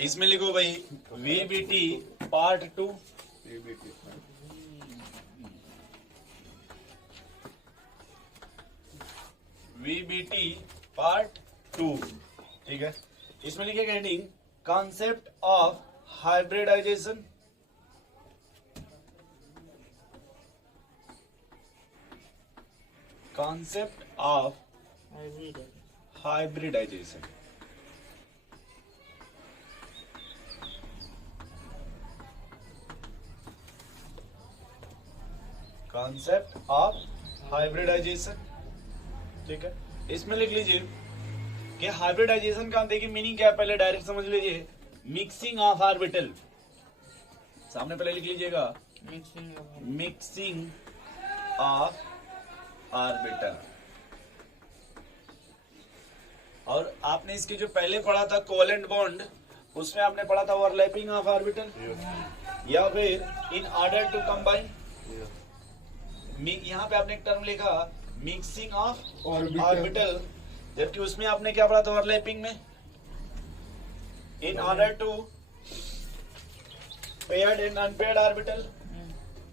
इसमें लिखो भाई VBT पार्ट 2। VBT पार्ट 2, ठीक है। इसमें लिखेगा heading concept of hybridisation. Concept of hybridisation. Concept of hybridisation, ठीक है। इसमें लिख लीजिए कि हाइब्रिडाइजेशन का देखिए मीनिंग क्या है, पहले डायरेक्ट समझ लीजिए। मिक्सिंग ऑफ ऑर्बिटल, सामने पहले लिख लीजिएगा मिक्सिंग ऑफ ऑर्बिटल। और आपने इसके जो पहले पढ़ा था कोवेलेंट बॉन्ड, उसमें आपने पढ़ा था ओवरलैपिंग ऑफ ऑर्बिटल, या फिर इन ऑर्डर टू कंबाइन। यहाँ पे आपने एक टर्म लिखा मिक्सिंग ऑफ ऑर्बिटल, जबकि उसमें आपने क्या पढ़ा था ओवरलैपिंग में, in order to paired and unpaired orbital.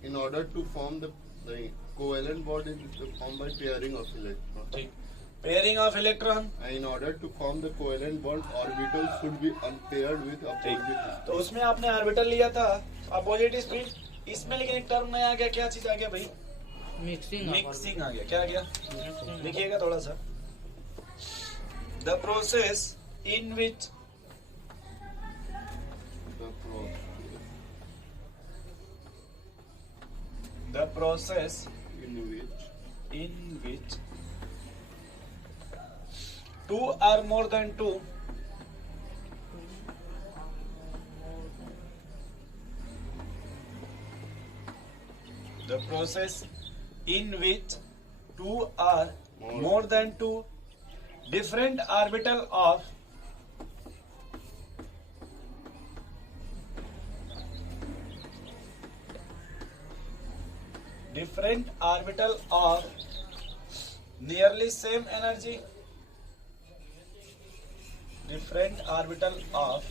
In order to form the covalent bond is formed by pairing of electrons. ठीक, pairing of electron. And in order to form the covalent bond, orbitals should be unpaired with opposite spin. तो उसमें आपने orbital लिया था opposite spin. इसमें लेकिन एक term नया आ गया, क्या चीज आ गया भाई? मिक्सिंग आ गया। क्या आ गया? लिखिएगा थोड़ा सा। The process in which the process in which two or more than two the process in which two or more than two different orbital of different orbital of nearly same energy, different orbital of,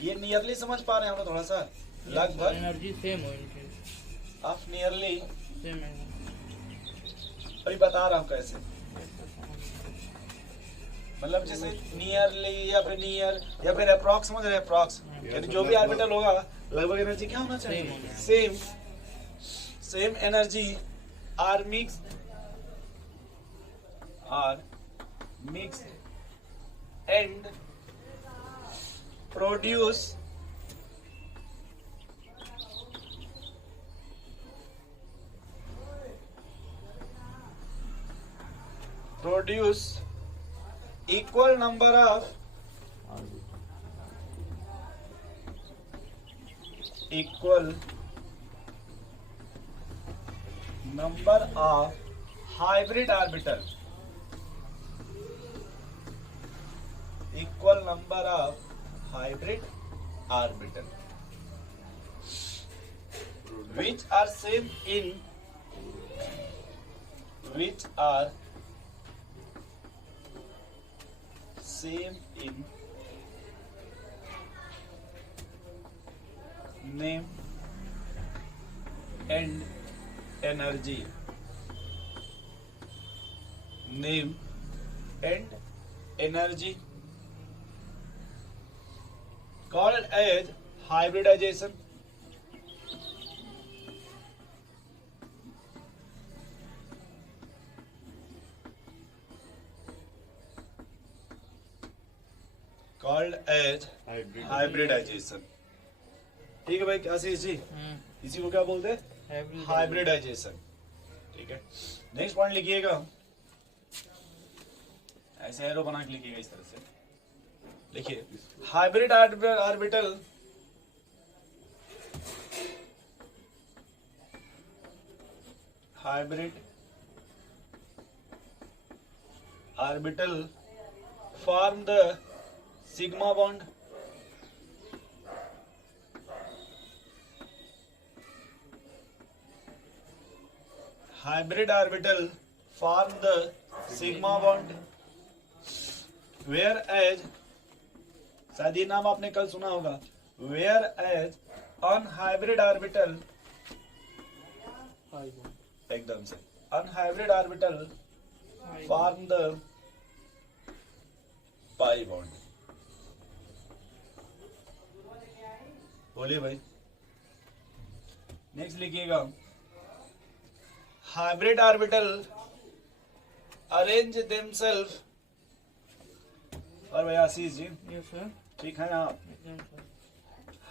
ये nearly समझ पा रहे हैं हम लोग थोड़ा सा, लगभग एनर्जी सेम हो इनकी, ऑफ नियरली। सेम है। अभी बता रहा हूँ कैसे, मतलब जैसे नियरली या फिर नियर या फिर अप्रॉक्स, समझ रहे हैं? अप्रॉक्स यानी जो भी ऑर्बिटल होगा लगभग एनर्जी क्या होना चाहिए? Same. Same energy are mixed and produce equal number of hybrid orbital, equal number of hybrid orbital which are same in name and energy, name and energy, called as hybridization. Called as hybridization. ठीक है भाई, क्या आशीष जी, इसी को क्या बोलते हैं? Hybridisation. ठीक है, नेक्स्ट पॉइंट लिखिएगा, ऐसे एरो बना के लिखिएगा इस तरह से। लिखिए hybrid orbital form the sigma bond. Hybrid orbital form the sigma bond, whereas शायद ये नाम आपने कल सुना होगा। Whereas unhybrid orbital, 5 bond. एकदम से, unhybrid orbital 5 form the pi bond. बोलिए भाई। नेक्स्ट लिखिएगा, हाइब्रिड ऑर्बिटल अरेंज देमसेल्फ, और भाई आशीष जी Yes, sir. ठीक है ना, Exam, sir.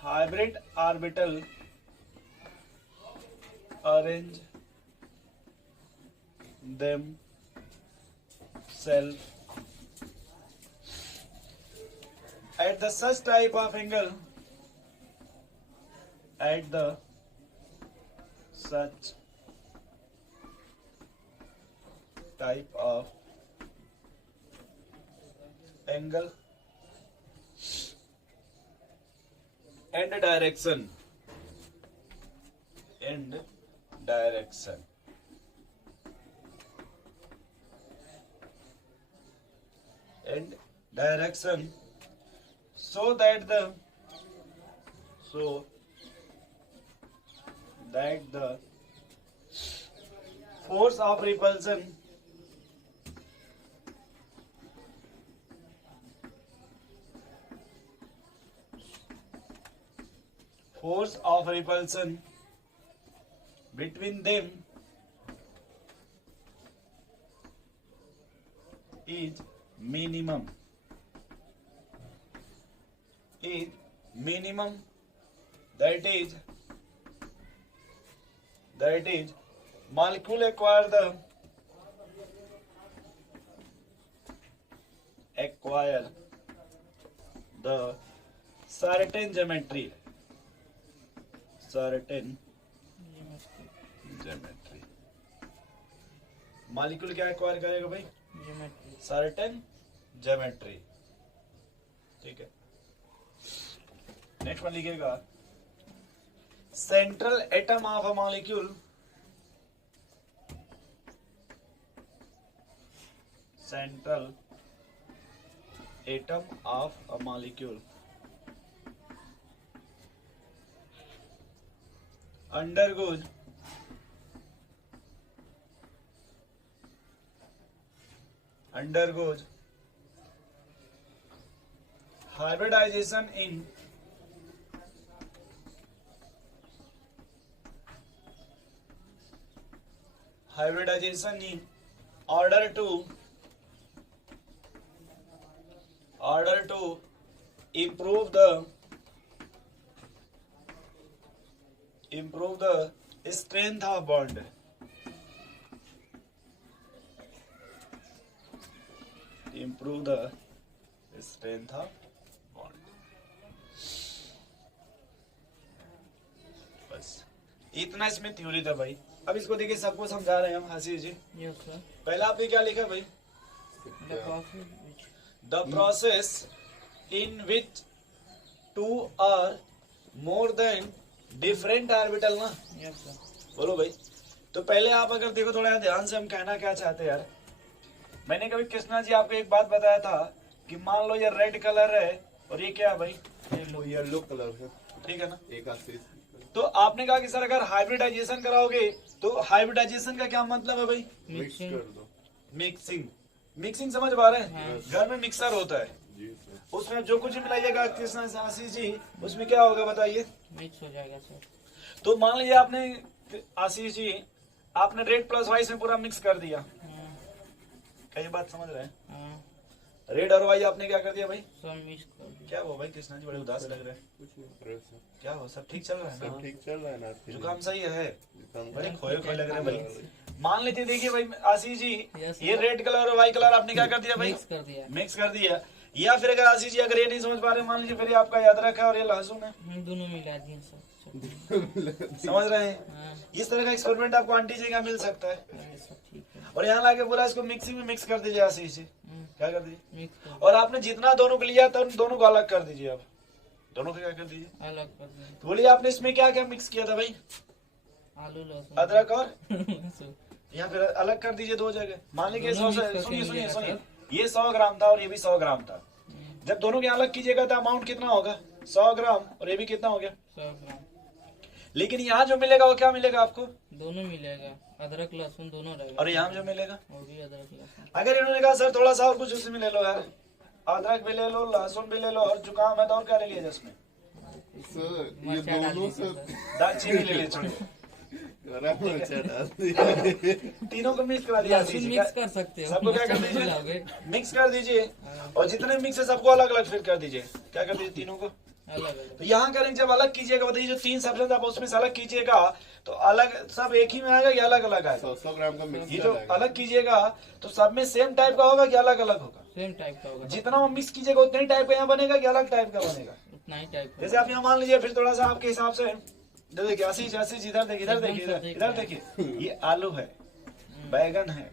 Hybrid orbital arrange them self at the such type of angle, at the such type of angle and direction, and direction, and direction, so that the force of repulsion between them is minimum, that is molecule acquire the certain geometry, molecule क्या acquire करेगा भाई? Geometry. Certain geometry. ठीक है, next one लिखिएगा, central atom of a molecule, central atom of a molecule undergoes hybridization in order to improve the strength of bond, improve the strength of bond। बस इतना इसमें theory था भाई। अब इसको देखिए, सबको समझा रहे हैं हम आशीष जी। Yes, sir. पहला आपने क्या लिखा भाई? The process which The process in which two or more than different orbital ना, yes, sir. बोलो भाई। तो पहले आप अगर देखो थोड़ा ध्यान से, हम कहना क्या चाहते हैं यार। मैंने कभी कृष्णा जी आपको एक बात बताया था कि मान लो ये रेड कलर है और ये क्या है भाई? येलो कलर है, ठीक है ना। एक आशीष। तो आपने कहा कि सर अगर हाइब्रिडाइजेशन कराओगे तो हाइब्रिडाइजेशन का क्या मतलब है भाई? Mix Mixing. कर दो। मिक्सिंग समझ पा रहे हैं? हाँ। घर में मिक्सर होता है, जी सर। उसमें जो कुछ मिलाइएगा कृष्णा आशीष जी, उसमें क्या होगा बताइए? Mix हो जाएगा सर। तो मान लीजिए आपने आशीष जी, आपने रेड प्लस वाइट में पूरा मिक्स कर दिया। क्या ये बात समझ रहे हैं? हाँ, रेड और वाइट आपने क्या कर दिया भाई? सब मिक्स कर दिया। क्या हुआ भाई कृष्णा जी, बड़े उदास लग रहे हैं। कुछ नहीं कर रहे सर। क्या हो, सब ठीक चल रहा है सब ना? ठीक चल रहा है ना? जुकाम सही है? जुकाम बड़े का- खोए खोए लग रहे हैं भाई। मान लेते देखिए भाई आशीष जी, Yes, ये sir. रेड कलर और व्हाइट कलर आपने क्या कर दिया भाई? मिक्स कर दिया। मिक्स कर दिया। या फिर अगर आशीष जी अगर ये नहीं समझ पा रहे, मान लीजिए फिर ये आपका अदरक है और ये लहसुन है, हम दोनों मिला दिए सर। समझ रहे हैं? हाँ, इस तरह का एक्सपेरिमेंट आपको आंटी जी का मिल सकता है। ये सब ठीक है। और यहाँ लाके पूरा इसको मिक्सिंग में मिक्स कर दीजिए आशीष जी। क्या कर दीजिए? मिक्स कर और आपने जितना दोनों को लिया था उन दोनों को अलग कर दीजिए। अब दोनों को क्या कर दीजिए? अलग कर दिया। तो बोलिए आपने इसमें क्या क्या मिक्स किया था भाई? आलू लहसुन अदरक और लहसुन। यहाँ फिर अलग कर दीजिए दो जगह। मान लीजिए दोनों 100 mix करके सुनिए सुनिए मिलेगा सुनिए, सर। ये 100 ग्राम था और ये भी 100 ग्राम था। जब दोनों के अलग कीजिएगा तो अमाउंट कितना होगा 100 ग्राम, और ये भी कितना हो गया। 100 ग्राम। लेकिन यहाँ जो मिलेगा वो क्या मिलेगा आपको, दोनों मिलेगा, अदरक लहसुन दोनों रहेगा। और यहाँ जो मिलेगा, वो भी अदरक लहसुन। अगर इन्होंने कहा सर थोड़ा सा और कुछ उसमें ले लो यार, अदरक भी ले लो, लहसुन भी ले लो, और जुकाम है तो और क्या ले लिया उसमें, सर ये मिर्चा डाल दोनों दीजिए सर सर। दालचीनी ले ले छोड़ो, गरम मिर्चा डाल दिया। तीनों को मिक्स करा दिया। लहसुन मिक्स कर सकते हो, सबको क्या कर मिर्चा नहीं मिलाओगे। दीजिए, मिक्स कर दीजिए, और जितने मिक्स है सबको अलग अलग फिर कर दीजिए। क्या कर दीजिए, तीनों को। अलग अलग। तो यहाँ करेंगे जब अलग कीजिएगा, बताइए जो 3 सब्जेक्ट आप उसमें से अलग कीजिएगा तो अलग सब एक ही में आएगा या अलग अलग आएगा। 100 ग्राम का मिक्स ये जो अलग कीजिएगा तो सब में सेम टाइप का होगा कि अलग अलग होगा। सेम टाइप का होगा, जितना वो मिक्स कीजिएगा उतने ही टाइप का यहाँ बनेगा कि अलग टाइप का बनेगा। उतना ही टाइप का। जैसे आप यहाँ मान लीजिए, फिर थोड़ा सा आपके हिसाब से इधर देखिए, आशीष आशीष इधर देखिए, इधर देखिए, इधर देखिए, ये आलू है, बैगन है,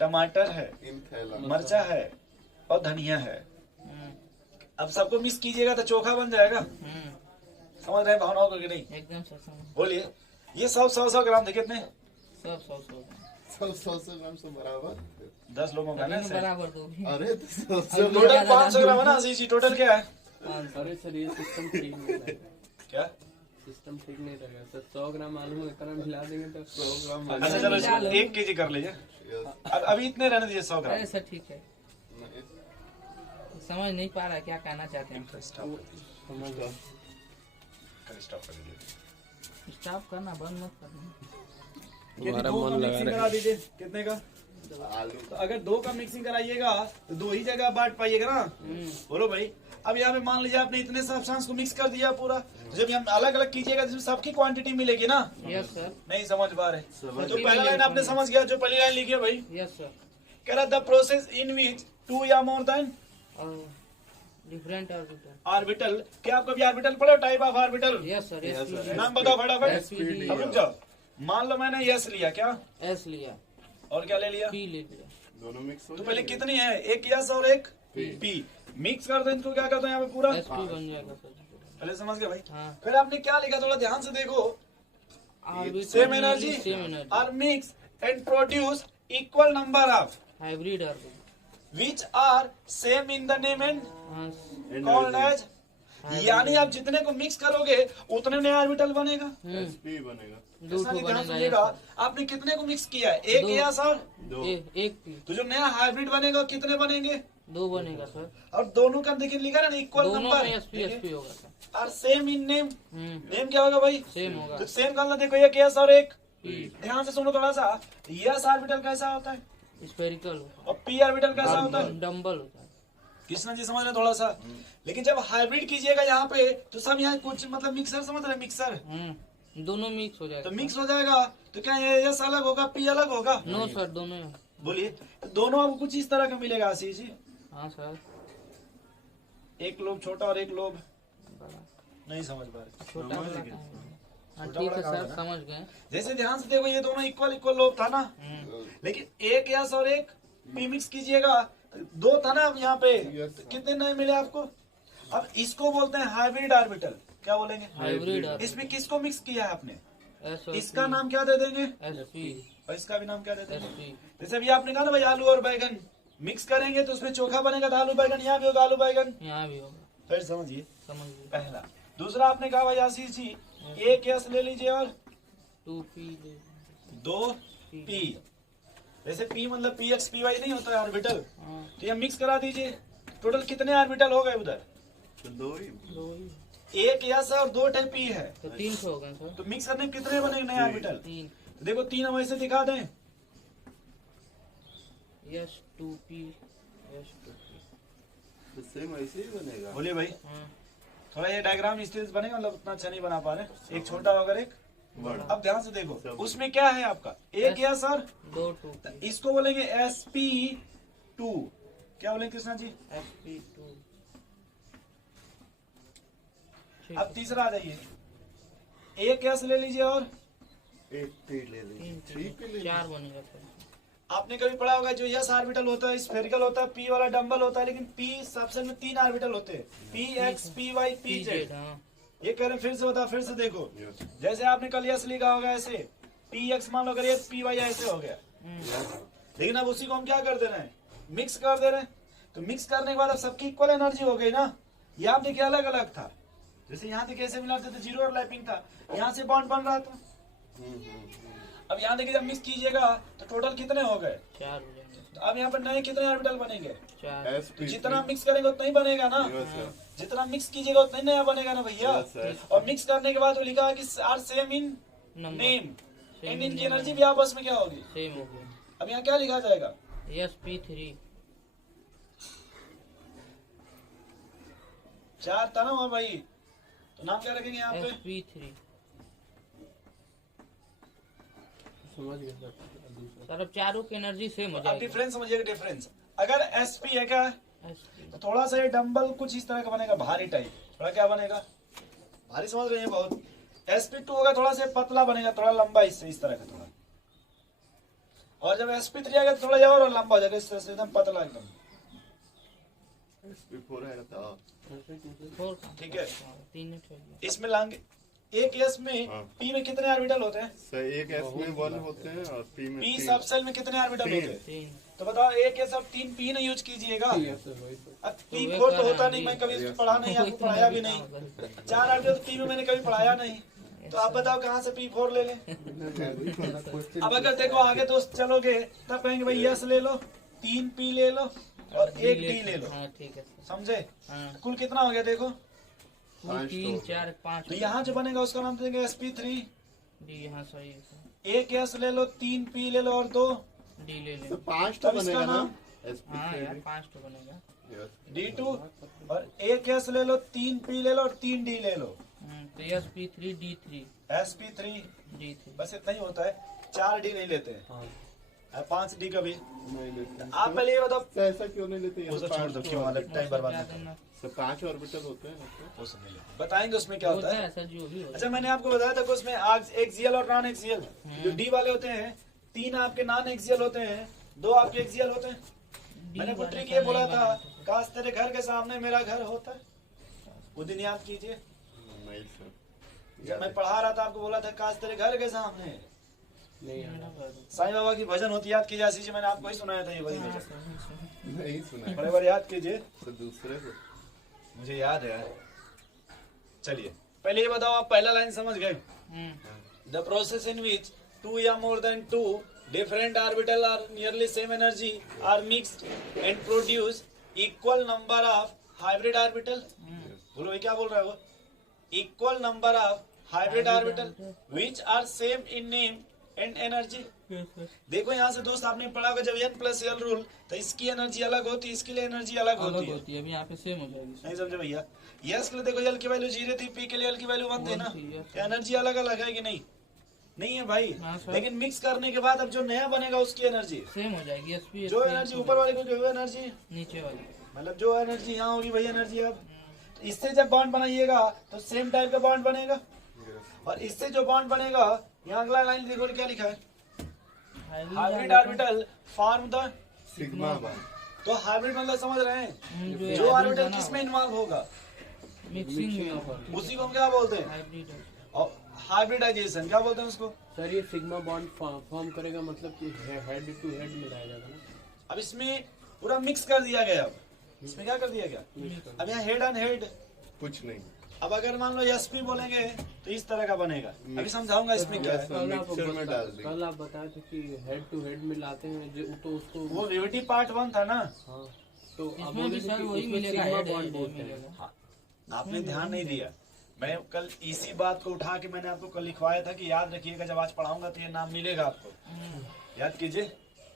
टमाटर है, इन थैला मरचा है और धनिया है। हम्म, अब सबको मिक्स कीजिएगा तो चोखा बन जाएगा। समझ रहे हैं भावनाओं को कि नहीं, एकदम सही। बोलिए। ये सब 100 ग्राम थे, कितने, सब 100 100 ग्राम से बराबर। 10 लोगों का ना। बराबर दो भी। अरे तो 100 टोटल 500 ग्राम है ना आशीष जी, टोटल क्या है, 500। अरे सर ये सिस्टम ठीक नहीं रहेगा, क्या। सिस्टम ठीक नहीं रहेगा सर। 100 ग्राम आलू में इतना मिला देंगे तो 100 ग्राम अच्छा चलो इसको 1 केजी कर लीजिए। अब अभी इतने रहने दीजिए 100 ग्राम। अरे सर ठीक है, समझ नहीं पा रहा क्या कहना चाहते हैं। समझ लो। स्टॉप करना बंद मत करना। तुम्हारा दो मन का लगा मिक्सिंग रहे। करा दीजिए, कितने का, आलू तो अगर 2 का मिक्सिंग कराइएगा तो 2 ही जगह बांट पाइएगा ना। बोलो भाई। अब यहाँ पे मान लीजिए आपने इतने सब्सटेंस को मिक्स कर दिया पूरा, तो जब हम अलग अलग कीजिएगा तो सबकी क्वांटिटी मिलेगी ना। यस सर, नहीं समझ पा रहे, समझ तो पहला लाइन आपने समझ गया, जो पहली लाइन लिखी है भाई, यस सर। कह रहा द प्रोसेस इन विच 2 या मोर देन और डिफरेंट ऑर्बिटल। ऑर्बिटल। क्या आप कभी ऑर्बिटल पढ़े, type of orbital, yes sir. नाम बताओ फटाफट। SPD। अब रुक जाओ, मान लो मैंने यस लिया, क्या एस लिया, और क्या ले लिया, पी ले लिया। दोनों मिक्स हो तो पहले जाएंगे। कितनी है, एक यस और एक पी, मिक्स कर दो इनको, क्या करते हैं यहाँ पे पूरा, SP बन जाएगा सर। पहले समझ गए भाई। हाँ, फिर आपने क्या लिखा, थोड़ा ध्यान से देखो, orbital same energy same energy, are mix and produce equal number of hybrid orbital. Which are same in the name and हाँ, कॉल्ड एज। यानी आप जितने को मिक्स करोगे उतने नया ऑर्बिटल बनेगा। SP बनेगा। दो ऐसा ठो नहीं, ध्यान बनेगा। सुनिएगा, yes, आपने कितने को मिक्स किया है, एक दो। या सर, दो एक पी, तो जो नया हाइब्रिड बनेगा कितने बनेंगे, 2 बनेगा सर। और दोनों का देखिए लिखा है ना इक्वल दोनों नंबर, में SP होगा सर। और same in name. Hmm, name क्या होगा भाई, सेम होगा। तो सेम का देखो, एक यस और एक पी ध्यान से सुनो थोड़ा सा, यस ऑर्बिटल कैसा होता है स्फेरिकल होता और पी ऑर्बिटल कैसा होता है, है, डम्बल होता है। कृष्णा जी समझ रहे हैं थोड़ा सा। लेकिन जब हाइब्रिड कीजिएगा यहाँ पे तो सब यहाँ कुछ मतलब मिक्सर, समझ रहे हैं मिक्सर, दोनों मिक्स हो जाएगा। तो मिक्स हो जाएगा, तो क्या ये यस अलग होगा पी अलग होगा, नो सर, दोनों। बोलिए। तो दोनों आपको कुछ इस तरह का मिलेगा आशीष जी, हाँ सर, एक लोब छोटा और एक लोब बड़ा नहीं समझ पा रहे, छोटा समझ बड़ा रहे क्या? कहाँ है? हाँ छोटा ठीक बड़ा है कहाँ सर, है? समझ गए। जैसे ध्यान से देखो, ये दोनों इक्वल इक्वल लोब था ना, हम्म, लेकिन एक यस और एक पी मिक्स कीजिएगा तो 2 था ना यहाँ पे, Yes, तो कितने नए मिले आपको। अब इसको बोलते हैं हाइब्रिड ऑर्बिटल, क्या बोलेंगे, हाइब्रिड इसमें किसको मिक्स किया है आपने, एस और इसका नाम क्या दे देंगे SP और इसका भी नाम क्या दे देंगे। SP। जैसे अभी आपने कहा ना भाई आलू और बैगन मिक्स करेंगे तो उसमें चोखा बनेगा, तो आलू बैगन यहाँ भी होगा, आलू बैगन। यहाँ भी होगा, फिर समझिए समझिए। पहला। दूसरा आपने कहा भाई आशीष जी, एक यस ले लीजिए और 2P ले 2 पी। जैसे पी मतलब पी एक्स पी वाई नहीं होता है ऑर्बिटल, हाँ, तो ये मिक्स करा दीजिए। टोटल कितने ऑर्बिटल हो गए उधर, तो दो ही। दो ही। एक यस और 2 टाइप पी है, तो 3 हो गए सर। तो मिक्स करने में कितने बनेंगे नए ऑर्बिटल। 3 तो देखो 3 हम ऐसे दिखा दें, यस 2P यस 2P। तो सेम ऐसे ही बनेगा। बोलिए भाई। हाँ, थोड़ा ये डायग्राम इस तरह से बनेगा, मतलब उतना अच्छा नहीं बना पा रहे, एक छोटा होकर एक बड़ा। अब ध्यान से देखो, उसमें क्या है आपका, एक यस और 2 2P इसको बोलेंगे SP2, क्या बोलेंगे कृष्णा जी। SP2। ठीक अब है, तीसरा आ जाइए, एक यस ले लीजिए और एक पी ले लीजिए, 3 पी ले 4 बनेगा सर। आपने कभी पढ़ा होगा जो यस ऑर्बिटल होता है स्फेरिकल होता है, पी वाला डंबल होता है, लेकिन पी सबसेट में 3 ऑर्बिटल होते हैं, p x p y p z. हाँ, ये कह रहे हैं, फिर से बता, फिर से देखो, Yes. जैसे आपने कल यस लिखा होगा ऐसे, पी एक्स मान लो अगर ये पी वाई ऐसे हो गया, हम्म, लेकिन अब उसी को हम क्या कर दे रहे हैं, मिक्स कर दे रहे हैं। तो मिक्स करने के बाद अब सबकी इक्वल एनर्जी हो गई ना। ये आप देखिए अलग अलग था, जैसे यहाँ देखिए ऐसे मिला थे तो जीरो ओवरलैपिंग था, यहाँ से बॉन्ड बन रहा था। अब यहाँ देखिए जब मिक्स कीजिएगा तो टोटल कितने हो गए, 4 हो जाएंगे। तो अब यहाँ पर नए कितने ऑर्बिटल बनेंगे, 4 तो जितना मिक्स करेंगे उतना ही बनेगा ना, जितना मिक्स कीजिएगा उतना ही नया बनेगा ना भैया। और मिक्स करने के बाद वो लिखा है कि are same in number name Same and in इनकी name एनर्जी भी आपस में क्या होगी। सेम हो गया। अब यहाँ क्या लिखा जाएगा, sp3 चार था ना वहाँ भाई, तो नाम क्या रखेंगे यहाँ पे, sp3 समझ गया सर। दूसरा सर अब चारों की एनर्जी सेम हो अब जाएगी। डिफरेंस समझिएगा। डिफरेंस अगर एसपी है क्या, sp तो थोड़ा सा ये डंबल कुछ इस तरह का बनेगा, भारी टाइप, थोड़ा क्या बनेगा, भारी समझ रहे हैं बहुत। sp2 होगा थोड़ा सा पतला बनेगा, थोड़ा लंबा इससे इस तरह का थोड़ा, और जब sp3 आएगा तो थोड़ा और लंबा हो जाएगा इस तरह से, एकदम पतला एकदम। SP4 है था। फोर ठीक है, तीन ही चाहिए। इसमें लाएंगे एक एस में हाँ। पी में कितने ऑर्बिटल होते हैं, सर एक S में 1 होते हैं और P में पी 3। सब सेल में कितने ऑर्बिटल तीन। होते हैं, 3 तो बताओ एक एस अब 3 पी नहीं यूज कीजिएगा। ठीक है सर, वही सर। अब तो पी वे फोर कह तो रहे होता हैं नहीं, मैं अभी- कभी पढ़ा नहीं, आपको पढ़ाया भी नहीं। 4 ऑर्बिटल तो पी में मैंने कभी पढ़ाया नहीं, तो आप बताओ कहाँ से पी फोर ले लें। अब अगर देखो आगे दोस्त चलोगे तब कहेंगे भाई यस ले लो, 3 पी ले लो और 1 डी ले लो, हाँ ठीक है सर। समझे। हाँ कुल कितना हो गया देखो, पाँच 3 तो। 4 5 तो यहाँ जो बनेगा उसका नाम देंगे sp3। डी। हाँ सही है सर। 1 यस ले लो, 3 पी ले लो और 2 डी ले तो ले। 5 तो तब इसका बनेगा ना नाम? हाँ यार SP3। 5 तो बनेगा। D2, और 1 यस ले लो, 3 पी ले लो और 3 डी ले लो, तो sp3 d3 sp3। d3। बस इतना ही होता है, 4 डी नहीं लेते हैं, हाँ 5 डी का भी। नहीं लेते। आप पहले ये बताओ, सर ऐसा क्यों नहीं लेते, वो सब छोड़ दो, क्यों अलग टाइम बर्बाद क्या मत करो। करना सर 5 ऑर्बिटल होते हैं ना। वो सब नहीं लेते। बताएंगे उसमें क्या होता है। सर जो भी हो। अच्छा मैंने आपको बताया था कि उसमें एक्सियल और नॉन एक्सियल, जो डी वाले होते हैं 3 आपके नॉन एक्सियल होते हैं, 2 आपके एक्सियल होते हैं। मैंने कुछ ट्रिक ये बोला था, काश तेरे घर के सामने मेरा घर होता, वो दिन याद कीजिए नहीं सर। जब मैं पढ़ा रहा था, आपको बोला था काश तेरे घर के सामने नहीं यार। साईं बाबा की भजन होती, याद कीजिए आशीष जी, मैंने आपको ही सुनाया था ये वही भजन, नहीं सुना है। बड़े बार याद कीजिए, सर दूसरे को। मुझे याद है यार। चलिए पहले ये बताओ, आप पहला लाइन समझ गए, द प्रोसेस इन विच 2 या more than 2 different orbital are nearly same energy are mixed and produce equal number of hybrid orbital। बोलो भाई क्या बोल रहा है वो, equal number of hybrid orbital which are same in name and energy। देखो यहाँ से दोस्त आपने पढ़ा होगा जब n+l रूल, तो इसकी एनर्जी अलग होती है, इसके लिए एनर्जी अलग होती अलग है, होती है। अभी यहाँ पे सेम हो जाएगी। नहीं समझे भैया। यस के लिए देखो एल की वैल्यू 0 थी, पी के लिए एल की वैल्यू 1 थी ना, थी, yes। एनर्जी अलग अलग है कि नहीं, नहीं है भाई। हाँ, सर। लेकिन मिक्स करने के बाद अब जो नया बनेगा उसकी एनर्जी, सेम हो जाएगी। sp जो एनर्जी ऊपर वाले को जो एनर्जी, नीचे वाली। मतलब जो एनर्जी यहाँ होगी वही एनर्जी अब। इससे जब बॉन्ड बनाइएगा तो सेम टाइप का बॉन्ड बनेगा, और इससे जो बॉन्ड बनेगा, यहाँ अगला लाइन देखो क्या लिखा है, hybrid orbital form the, sigma bar. तो हाइब्रिड मतलब समझ रहे हैं, जो जो hybrid ऑर्बिटल है ना, किसमें इन्वॉल्व होगा मिक्सिंग में होगा। उसी को हम क्या बोलते हैं, हाइब्रिड और हाइब्रिडाइजेशन क्या बोलते हैं उसको। सर ये सिग्मा बॉन्ड फॉर्म करेगा, मतलब कि हेड टू हेड मिलाया जाएगा ना। अब इसमें पूरा मिक्स कर दिया गया, अब इसमें क्या कर दिया गया, अब यहाँ हेड एंड हेड। कुछ नहीं। अब अगर मान लो एसपी बोलेंगे तो इस तरह का बनेगा, अभी समझाऊंगा इसमें क्या है। मिक्सर में डाल देंगे। कल आप बताए थे कि हेड टू हेड मिलाते हैं तो उसको। वो रिविटी पार्ट 1 था ना, हाँ तो अब इसमें भी सर वही मिलेगा, सिग्मा हेड बॉन्ड बोलते हैं। मिलेगा। आपने ध्यान नहीं दिया। मैं कल इसी बात को उठा के मैंने आपको कल लिखवाया था कि याद रखिएगा, जब आज पढ़ाऊंगा तो ये नाम मिलेगा आपको, याद कीजिए।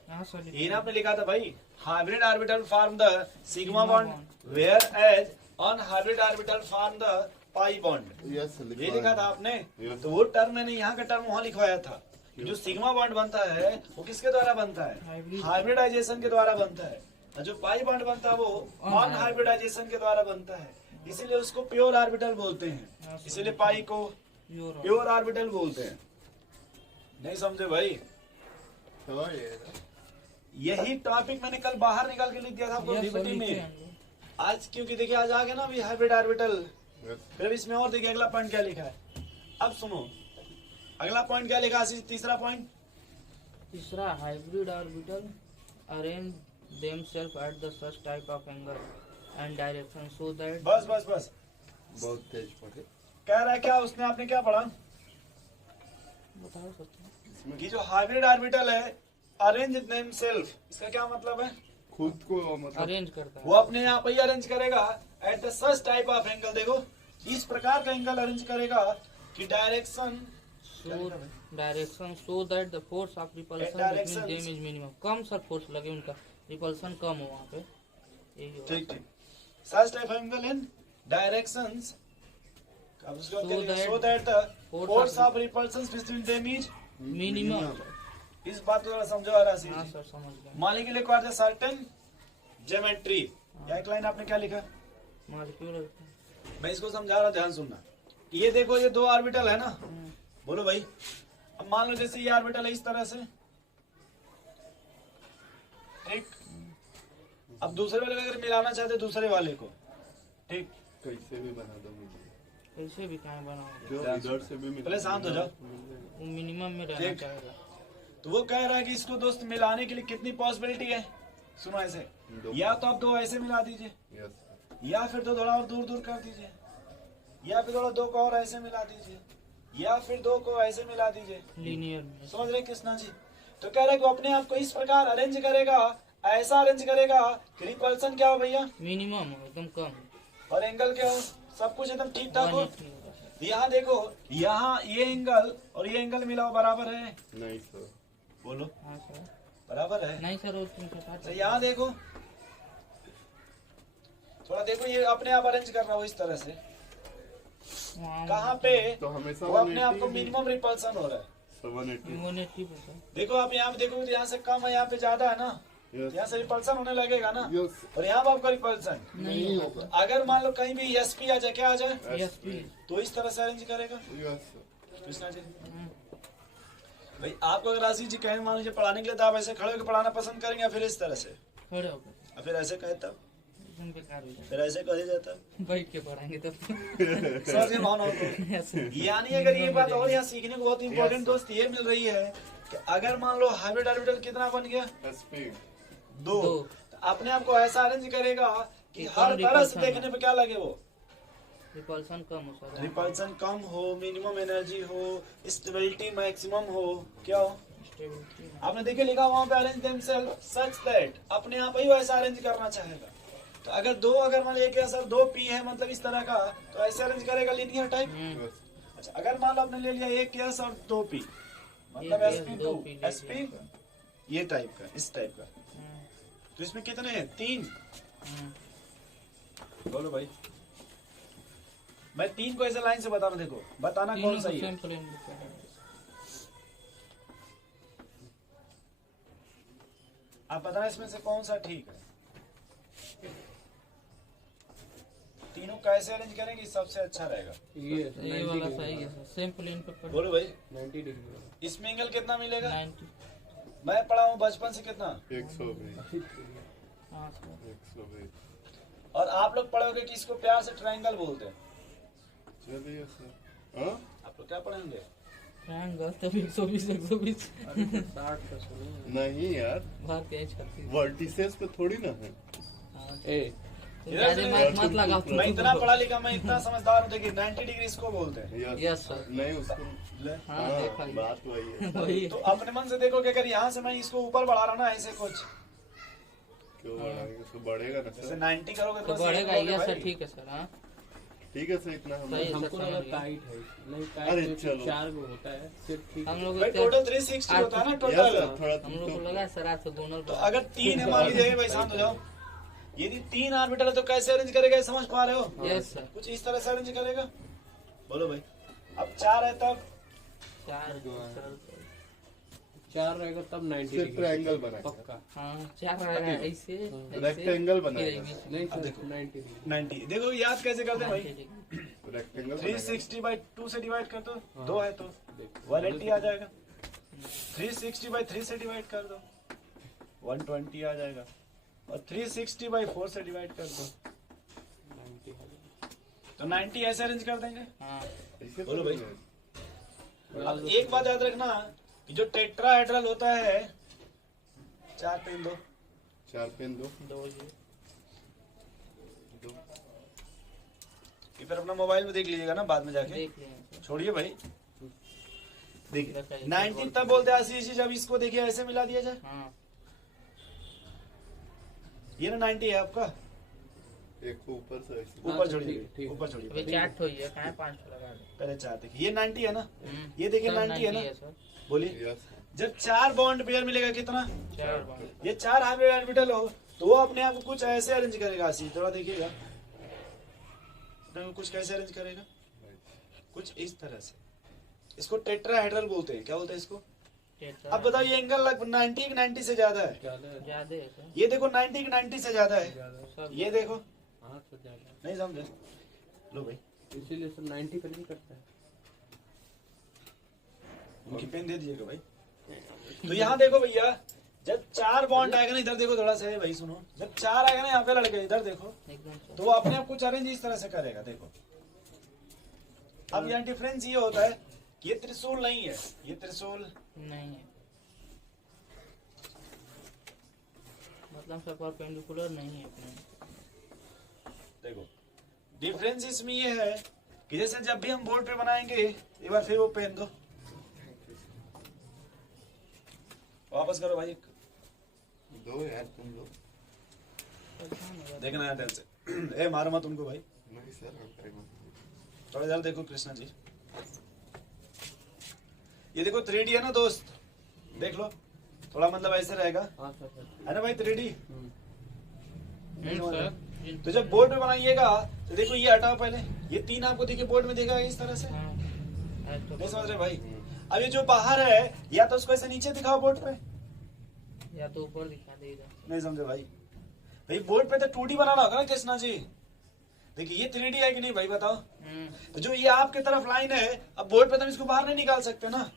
हाँ सर। ये ना आपने लिखा था भाई, hybrid orbital form the sigma bond whereas unhybrid orbital form the pi bond, yes ये लिखा था आपने। Yes. तो वो टर्म मैंने यहाँ का टर्म वहाँ लिखवाया था। जो सिग्मा बॉन्ड बनता है वो किसके द्वारा बनता है, हाइब्रिडाइजेशन के द्वारा बनता है, और जो पाई बॉन्ड बनता है वो ऑन हाइब्रिडाइजेशन के द्वारा बनता है, इसीलिए उसको प्योर ऑर्बिटल बोलते हैं, इसीलिए पाई को प्योर ऑर्बिटल बोलते हैं। नहीं समझे भाई, तो ये यही टॉपिक मैंने कल बाहर निकाल के लिख दिया था आपको लिबर्टी में आज, क्योंकि देखिए आज आ गया ना अभी हाइब्रिड ऑर्बिटल। फिर अब इसमें और देखिए अगला पॉइंट क्या लिखा है। अब सुनो अगला पॉइंट क्या लिखा आशीष, तीसरा पॉइंट, तीसरा hybrid orbital arrange themselves at the such type of angle and direction so that बस बस बस बहुत तेज पढ़े कह रहा है क्या उसने, आपने क्या पढ़ा बता सकते हैं कि जो हाइब्रिड ऑर्बिटल है अरेंज देमसेल्फ, इसका क्या मतलब है? खुद को मतलब अरेंज करता वो है अपने आप ही अरेंज करेगा at the such type of angle. देखो इस प्रकार का एंगल अरेंज करेगा कि direction so that the force of repulsion between directions. them is minimum। Come sir force लगे, उनका रिपल्सन कम हो वहाँ पे, यही होगा। ठीक ठीक such type angle in directions So that so that the force force of- of repulsion between them is, minimum. इस बात को थोड़ा समझो आ रहा हाँ है। सर समझ गए। मान लीजिए लिखवा दे सर्टेन ज्योमेट्री, या एक लाइन आपने क्या लिखा, मॉलिक्यूल मैं इसको समझा रहा हूं, ध्यान सुनना। ये देखो ये दो ऑर्बिटल है ना, बोलो भाई। अब मान लो जैसे ये ऑर्बिटल है इस तरह से, ठीक। अब दूसरे वाले में अगर मिलाना चाहते दूसरे वाले को, ठीक, कैसे भी बना दो मुझे, कैसे भी कहाँ बनाओगे, जो इधर से भी पहले शांत हो जाओ। वो मिनिमम में रहना ठीक। चाहेगा। तो वो कह रहा है कि इसको दोस्त मिलाने के लिए कितनी पॉसिबिलिटी है, सुनो ऐसे, दो। या तो आप दो ऐसे मिला दीजिए, यस या फिर दो थोड़ा और दूर दूर कर दीजिए, या फिर थोड़ा दो को और ऐसे मिला दीजिए, या फिर दो को ऐसे मिला दीजिए। लीनियर में समझ रहे कृष्णा जी? तो कह रहे कि वो अपने आप को इस प्रकार अरेंज करेगा, ऐसा अरेंज करेगा कि रिपल्सन क्या हो भैया, मिनिमम हो, एकदम कम, और एंगल क्या हो, सब कुछ एकदम ठीक ठाक हो। 180 होगा। यहाँ देखो, यहाँ ये एंगल और ये एंगल मिलाओ बराबर है, नहीं सर, बोलो हाँ सर, बराबर है। नहीं सर वो 360। तो यहाँ देखो, थोड़ा देखो, ये अपने आप अरेंज कर रहा हो इस तरह से, वहाँ कहाँ पे तो हमेशा वो अपने आप को मिनिमम रिपल्सन हो रहा है। 780 180%। देखो आप यहाँ पे देखो, यहाँ से कम है, यहाँ पे ज्यादा है ना, यस यहाँ से रिपल्सन होने लगेगा ना, यस और यहाँ पे आपका रिपल्सन। नहीं होगा अगर मान लो कहीं भी एसपी आ जाए, क्या आ जाए, यस प्लीज। तो इस तरह से अरेंज करेगा यस कृष्णा जी। भाई आपको अगर आशीष जी कहें मान लीजिए पढ़ाने के लिए, तो आप ऐसे खड़े होकर पढ़ाना पसंद करेंगे, या फिर इस तरह से, खड़े होकर या फिर ऐसे कहे तब, एकदम बेकार हो फिर ऐसे कहे जाता जाए, बैठ के पढ़ाएंगे तब। समझ गए भावनाओं को? ऐसे। यानी अगर ये बात और यहाँ सीखने को बहुत इंपॉर्टेंट दोस्त ये मिल रही है कि अगर मान लो हाइब्रिड ऑर्बिटल कितना बन गया, एसपी दो, दो। तो अपने आप को ऐसा अरेंज करेगा कि हर तरह से देखने पे क्या लगे, वो रिपल्सन कम हो सर, रिपल्सन कम हो, मिनिमम एनर्जी हो, स्टेबिलिटी मैक्सिमम हो, क्या हो। स्टेबिलिटी। आपने देखिए लिखा वहां पे अरेंज देमसेल्फ सच दैट, अपने आप ही वैसा अरेंज करना चाहेगा। तो अगर दो, अगर मान लीजिए सर दो पी है मतलब इस तरह का, तो ऐसे अरेंज करेगा लीनियर टाइप। यस अच्छा अगर मान लो आपने ले लिया एक एस और दो पी, मतलब एक एस S, पी दो टू P ले एस पी, ये टाइप का, इस टाइप का। तो इसमें कितने हैं, तीन, बोलो भाई। मैं तीन को ऐसे लाइन से बता रहा हूं, देखो बताना कौन सही है। आप बताना इसमें से कौन सा ठीक है। तीनों कैसे अरेंज करेंगे सबसे अच्छा रहेगा, ये वाला सही है सर, सेम प्लेन पे पढ़। बोलो भाई। 90 डिग्री इसमें एंगल कितना मिलेगा, 90। मैं पढ़ा हूँ बचपन से कितना, 120 हाँ सर, 120 और आप लोग पढ़ोगे कि इसको प्यार से ट्रायंगल बोलते हैं। चलिए सर। हाँ आप लोग क्या पढ़ेंगे, ट्रायंगल तब 120 120 60 का सुनो नहीं यार, भारतीय 36। वर्टिसेस पे थोड़ी ना है। हाँ, ए तो ज्यादा मार्क मत लगाओ। मैं इतना पढ़ा लिखा, मैं इतना समझदार हूँ। देखिए 90 डिग्री इसको बोलते हैं। Yes sir. नहीं उसको ले। हाँ हाँ, देखा ही। बात वही है। वही तो अपने मन से देखो कि अगर यहाँ से मैं इसको ऊपर बढ़ा रहा हूँ ना ऐसे कुछ, क्यों बढ़ाएंगे, तो बढ़ेगा ना जैसे सर। 90 करोगे तो बस बढ़ेगा। ये बोलोगे यस सर, भाई। ठीक है सर। हाँ ठीक है सर, इतना हम सही है। हमको समझ लगा गया। टाइट है, नहीं अरे टाइट चलो। 4 को होता है सिर्फ, ठीक हम है। लोग भाई टोटल 360 होता है ना यस टोटल। सर, थोड़ा हम लोग को लगा सर आज तो दोनों तो अगर तीन है मान लीजिए, भाई शांत हो जाओ। यदि तीन ऑर्बिटल है तो कैसे अरेंज करेगा, ये समझ पा रहे हो? Yes sir. कुछ इस तरह से अरेंज करेगा। बोलो भाई। अब चार है तब 4 सर। 4 रहेगा तब 90 सिर्फ डिग्री ट्रायंगल बनाएगा। पक्का। हाँ 4 रहेगा ऐसे रेक्टेंगल बनाएगा। नहीं अब सर देखो। 90 डिग्री 90। देखो याद कैसे करते हैं भाई, रेक्टेंगल 360 बाई 2 से डिवाइड कर दो, 2 है तो देखो 180 आ जाएगा। 360 बाई 3 से डिवाइड कर दो, 120 आ जाएगा। और 360 बाई 4 से डिवाइड कर दो 90 तो 90 ऐसे अरेंज कर देंगे। हाँ ऐसे बोलो भाई। बनाएगा। अब एक बात याद रखना कि जो टेट्राहेड्रल होता है, 4 3 2 4 पेन दो 2 ये दो ये फिर अपना मोबाइल में देख लीजिएगा ना बाद में जाके। देख लिए हैं सर। छोड़िए भाई, देखिए बताइए। 90 तब बोलते हैं आशीष, जब इसको देखिए ऐसे मिला दिया जाए। हाँ ये ना 90 है आपका, एक को ऊपर से ऐसे ऊपर अच्छा, छोड़िए, ठीक, ठीक। ऊपर अभी छोड़िए। 4 ठो ही है, कहाँ 5 ठो लगा दो। पहले 4 देखिए, ये 90 है ना, हम्म, ये देखिए सब 90 है ना, सर। बोलिए। यस जब 4 बॉन्ड पेयर मिलेगा कितना, 4 बार। ये 4 हाइब्रिड ऑर्बिटल हो तो वो अपने आप को कुछ ऐसे अरेंज करेगा। आशीष थोड़ा देखिएगा, अपने को कुछ कैसे अरेंज करेगा, कुछ इस तरह से। इसको टेट्राहेड्रल बोलते हैं। क्या बोलते हैं इसको? टेट्रा। अब बताओ ये एंगल 90 की 90 से ज्यादा है, ज्यादा है, ज्यादा है सर। ये देखो 90 की 90 से ज्यादा है, ज्यादा है। सब ये देखो, हाँ तो ज्यादा है। नहीं समझे, लो भाई इसीलिए सब 90 पर भी करता है। उनकी पेन दे दीजिएगा भाई। तो यहाँ देखो भैया, जब 4 बॉन्ड आएगा ना, इधर देखो थोड़ा सा भाई, सुनो, जब 4 आएगा ना यहाँ पे लड़के, इधर देखो, एकदम सर। तो वो अपने आप कुछ अरेंज इस तरह से करेगा। देखो अब यहाँ डिफरेंस ये होता है कि ये त्रिशूल नहीं है, ये त्रिशूल नहीं है, मतलब सब परपेंडिकुलर नहीं है अपने। देखो डिफरेंस इसमें ये है कि जैसे जब भी हम बोर्ड पे बनाएंगे, एक बार फिर वो पेन दो, वापस करो भाई, दो यार तुम दो परेशान हो जाते देखना है ध्यान से। ए मारो मत उनको भाई, नहीं सर हम करेंगे थोड़ा इधर देखो कृष्णा जी, ये देखो 3D है ना दोस्त, देख लो थोड़ा, मतलब ऐसे रहेगा, हाँ सर सर। है ना भाई 3D। हैं सर। तो जब बोर्ड पे बनाइएगा तो देखो ये हटाओ पहले, ये 3 आपको देखिए बोर्ड में देखा इस तरह से, हाँ, ऐसे तो नहीं समझ रहे भाई। अब ये जो बाहर है, या तो उसको ऐसे नीचे दिखाओ बोर्ड पे, या तो ऊपर दिखा देगा। नहीं समझे भाई। भाई बोर्ड पे तो 2D बनाना होगा ना कृष्णा जी। देखिए ये 3D है कि नहीं भाई बताओ। तो जो ये आपके तरफ लाइन है, अब बोर्ड पे तो हम इसको बाहर नहीं निकाल सकते ना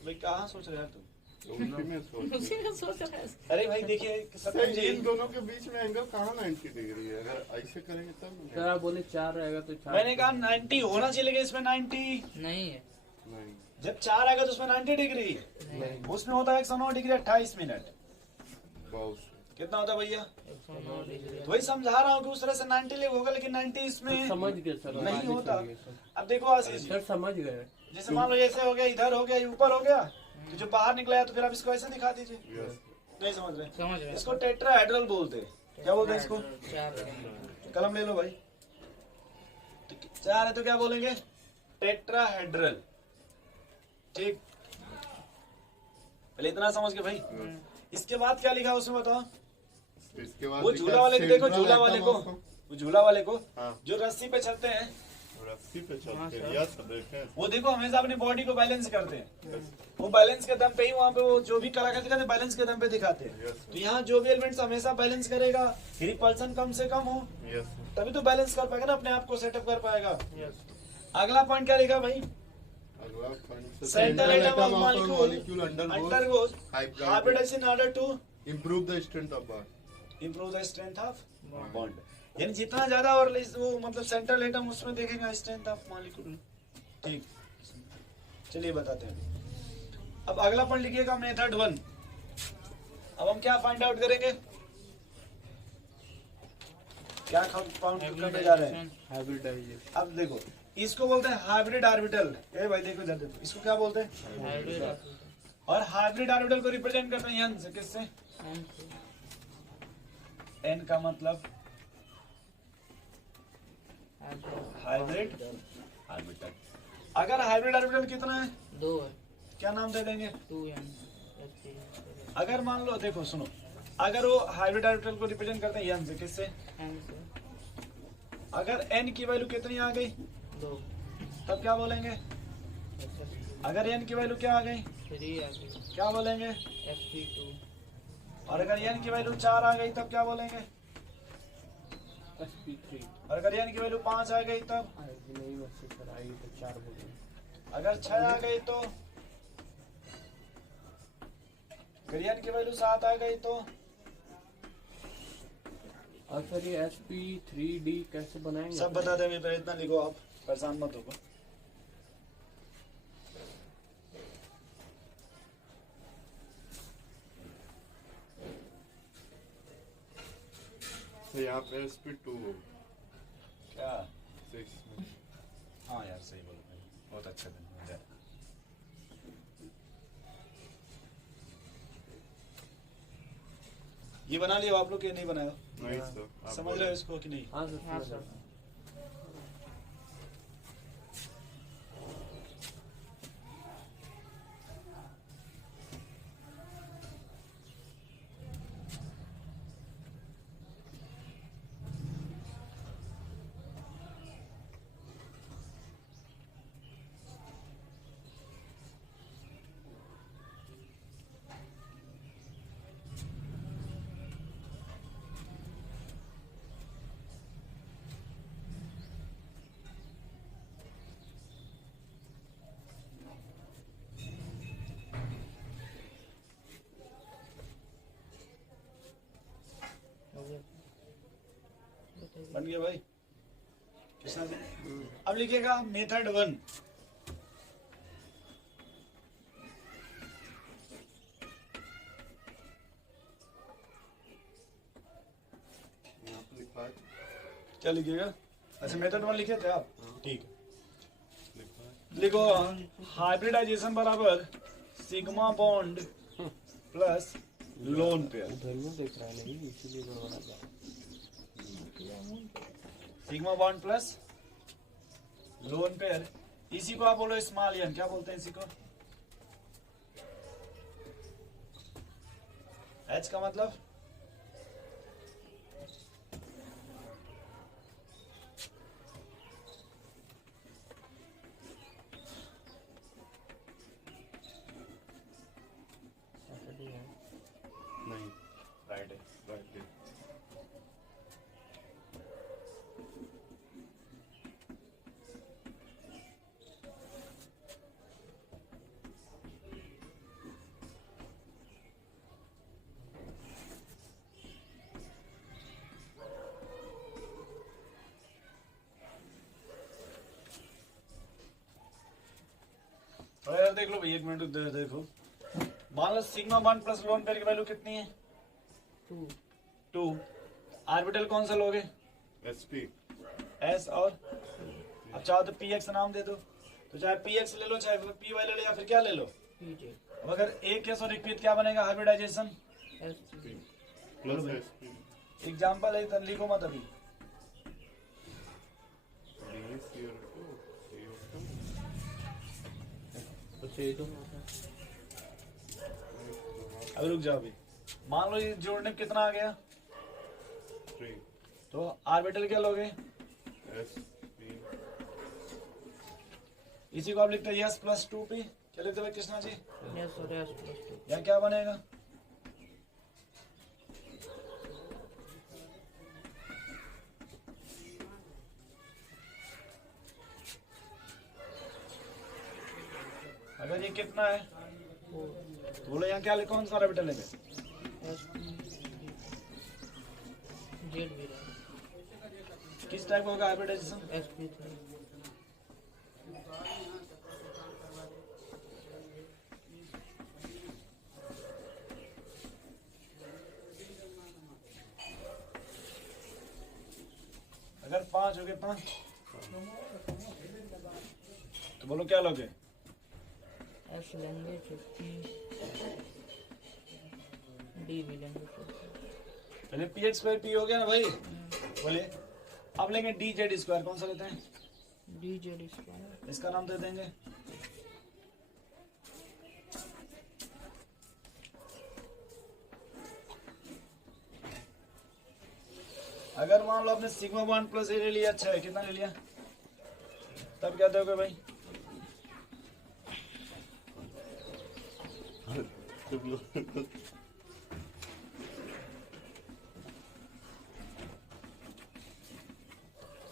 भाई। कहाँ सोच रहे यार तुम? उसी में सोच उसी में सोच रहा है। अरे भाई देखिए सत्यम जी, इन दोनों के बीच में एंगल कहाँ 90 डिग्री है? अगर ऐसे करेंगे तब सर आप बोले 4 रहेगा तो 4। मैंने कहा 90 होना चाहिए, लेकिन इसमें 90 नहीं है, नहीं जब 4 आएगा तो उसमें 90 डिग्री, नहीं, उसमें होता है 109 डिग्री 28 मिनट। बहुत कितना होता है भैया? 109 डिग्री। तो वही समझा रहा हूँ कि उस तरह से 90 ले होगा, लेकिन 90 इसमें समझ गए सर। नहीं आगे होता। चलिए सर। अब देखो आशीष जी, सर समझ गए। जैसे मान लो ऐसे हो गया, इधर हो गया, ये ऊपर हो गया, तो जो बाहर निकला है तो फिर आप इसको ऐसे दिखा दीजिए। यस नहीं समझ रहे, समझ रहे इसको टेट्राहेड्रल बोलते हैं। क्या बोलते हैं इसको? 4 कलम ले लो भाई। 4 है तो क्या बोलेंगे? टेट्राहेड्रल। ठीक, पहले इतना समझ के भाई। इसके बाद क्या लिखा है उसमें बताओ? इसके बाद वो झूला वाले को देखो, झूला वाले को, वो झूला वाले को हाँ। जो रस्सी पे चलते हैं, रस्सी पे चलते हैं। यस देखें वो देखो हमेशा अपनी बॉडी को बैलेंस करते हैं। वो बैलेंस के दम पे ही वहाँ पे वो जो भी कलाकार दिखाते हैं, बैलेंस के दम पे दिखाते हैं। यस तो यहाँ जो भी एलिमेंट्स हमेशा बैलेंस करेगा, रिपल्सन कम से कम हो, यस तभी तो बैलेंस कर पाएगा ना, अपने आप को सेटअप कर पाएगा। यस। अगला पॉइंट क्या लिखा भाई? अगला point central atom of molecule molecule undergoes hybridisation in order to improve the strength of bond improve the strength of bond. यानी जितना ज्यादा और वो मतलब सेंट्रल एटम उसमें देखेगा स्ट्रेंथ ऑफ मॉलिक्यूल। ठीक, चलिए बताते हैं। अब अगला पॉइंट लिखिएगा मेथड 1। अब हम क्या फाइंड आउट करेंगे? क्या फाइंड करने जा रहे हैं? हाइब्रिडाइजेशन। अब देखो इसको बोलते हैं हाइब्रिड ऑर्बिटल। ए भाई देखो जरा देखो, इसको क्या बोलते हैं? हाइब्रिड और हाइब्रिड ऑर्बिटल को रिप्रेजेंट करते हैं एन से, किससे? एन का मतलब हाइब्रिड ऑर्बिटल। अगर हाइब्रिड ऑर्बिटल कितना है, 2 है, क्या नाम दे देंगे? 2n। अगर मान लो देखो सुनो, अगर वो हाइब्रिड ऑर्बिटल को रिप्रेजेंट करते हैं एन से, किससे? अगर एन की वैल्यू कितनी आ गई 2 तब क्या बोलेंगे? अगर एन की वैल्यू क्या आ गई 3 आ गई, क्या बोलेंगे? sp2 और अगर एन की वैल्यू 4 आ गई तब क्या बोलेंगे? sp3। और अगर एन की वैल्यू 5 आ गई तब? आएगी नहीं वैसे सर, आएगी तो 4 बोलेंगे। अगर 6 आ गई तो? अगर एन की वैल्यू 7 आ गई तो? और सर ये sp3d कैसे बनाएंगे? सब बता दे, मैं इतना लिखो, आप परेशान मत हो। तो यहाँ पे SP2 क्या 6 में हाँ यार सही बोल रहे हो। बहुत अच्छा दिन हो जाए। ये बना लिया आप लोग कि नहीं बनाया? नहीं सर आप समझ रहे हो इसको कि नहीं? हाँ सर हाँ समझ सर। रहा हूँ। हो गया। बताइए। बन गया भाई कृष्णा जी। अब लिखिएगा मेथड 1। यहाँ पे लिखा है क्या लिखिएगा? अच्छा मेथड 1 लिखे थे आप? ठीक है। लिखा है लिखो हाइब्रिडाइजेशन बराबर sigma bond plus lone pair. उधर में देख रहा है नहीं इसीलिए गड़बड़ा गया। Sigma bond plus lone pair. इसी को आप बोलो स्मॉल एन। क्या बोलते हैं इसी को? एच का मतलब सैटरडे है। नहीं राइट है। राइट है अरे यार देख लो भाई, एक मिनट देखो। मान लो sigma bond plus lone pair की वैल्यू कितनी है? 2। ऑर्बिटल कौन सा लोगे? SP एस और अब चाहो तो पी एक्स नाम दे दो। तो चाहे पी एक्स ले लो, चाहे पी वाई ले लो, या फिर क्या ले लो। पीजे अब अगर एक केस और एक पीत क्या बनेगा hybridisation? SP plus SP example है तो लिखो मत अभी। CO2 अच्छा ये तो अब रुक जाओ अभी। मान लो ये जोड़ने में कितना आ गया? 3 तो ऑर्बिटल क्या लोगे? SP इसी को आप लिखते हैं यस प्लस 2p। क्या लिखते हैं कृष्णा जी? यस और एस प्लस 2। यहाँ क्या बनेगा? अगर ये कितना है तो बोलो यहाँ क्या लिखो, कौन सा ऑर्बिटल लेंगे? SP जेड भी रहा। किस टाइप का होगा हाइब्रिडाइजेशन? SP3 अगर 5 हो गए 5 तो बोलो क्या लोगे? एस लेंगे 50 डी भी लेंगे 50। पहले पी एक्स स्क्वायर पी हो गया ना भाई। बोले अब लेंगे डी जेड स्क्वायर। कौन सा लेते हैं? डी जेड स्क्वायर इसका नाम दे देंगे अगर मान लो आपने सिग्मा बॉन्ड प्लस ए ले लिया। अच्छा है, कितना ले लिया? तब क्या दोगे भाई?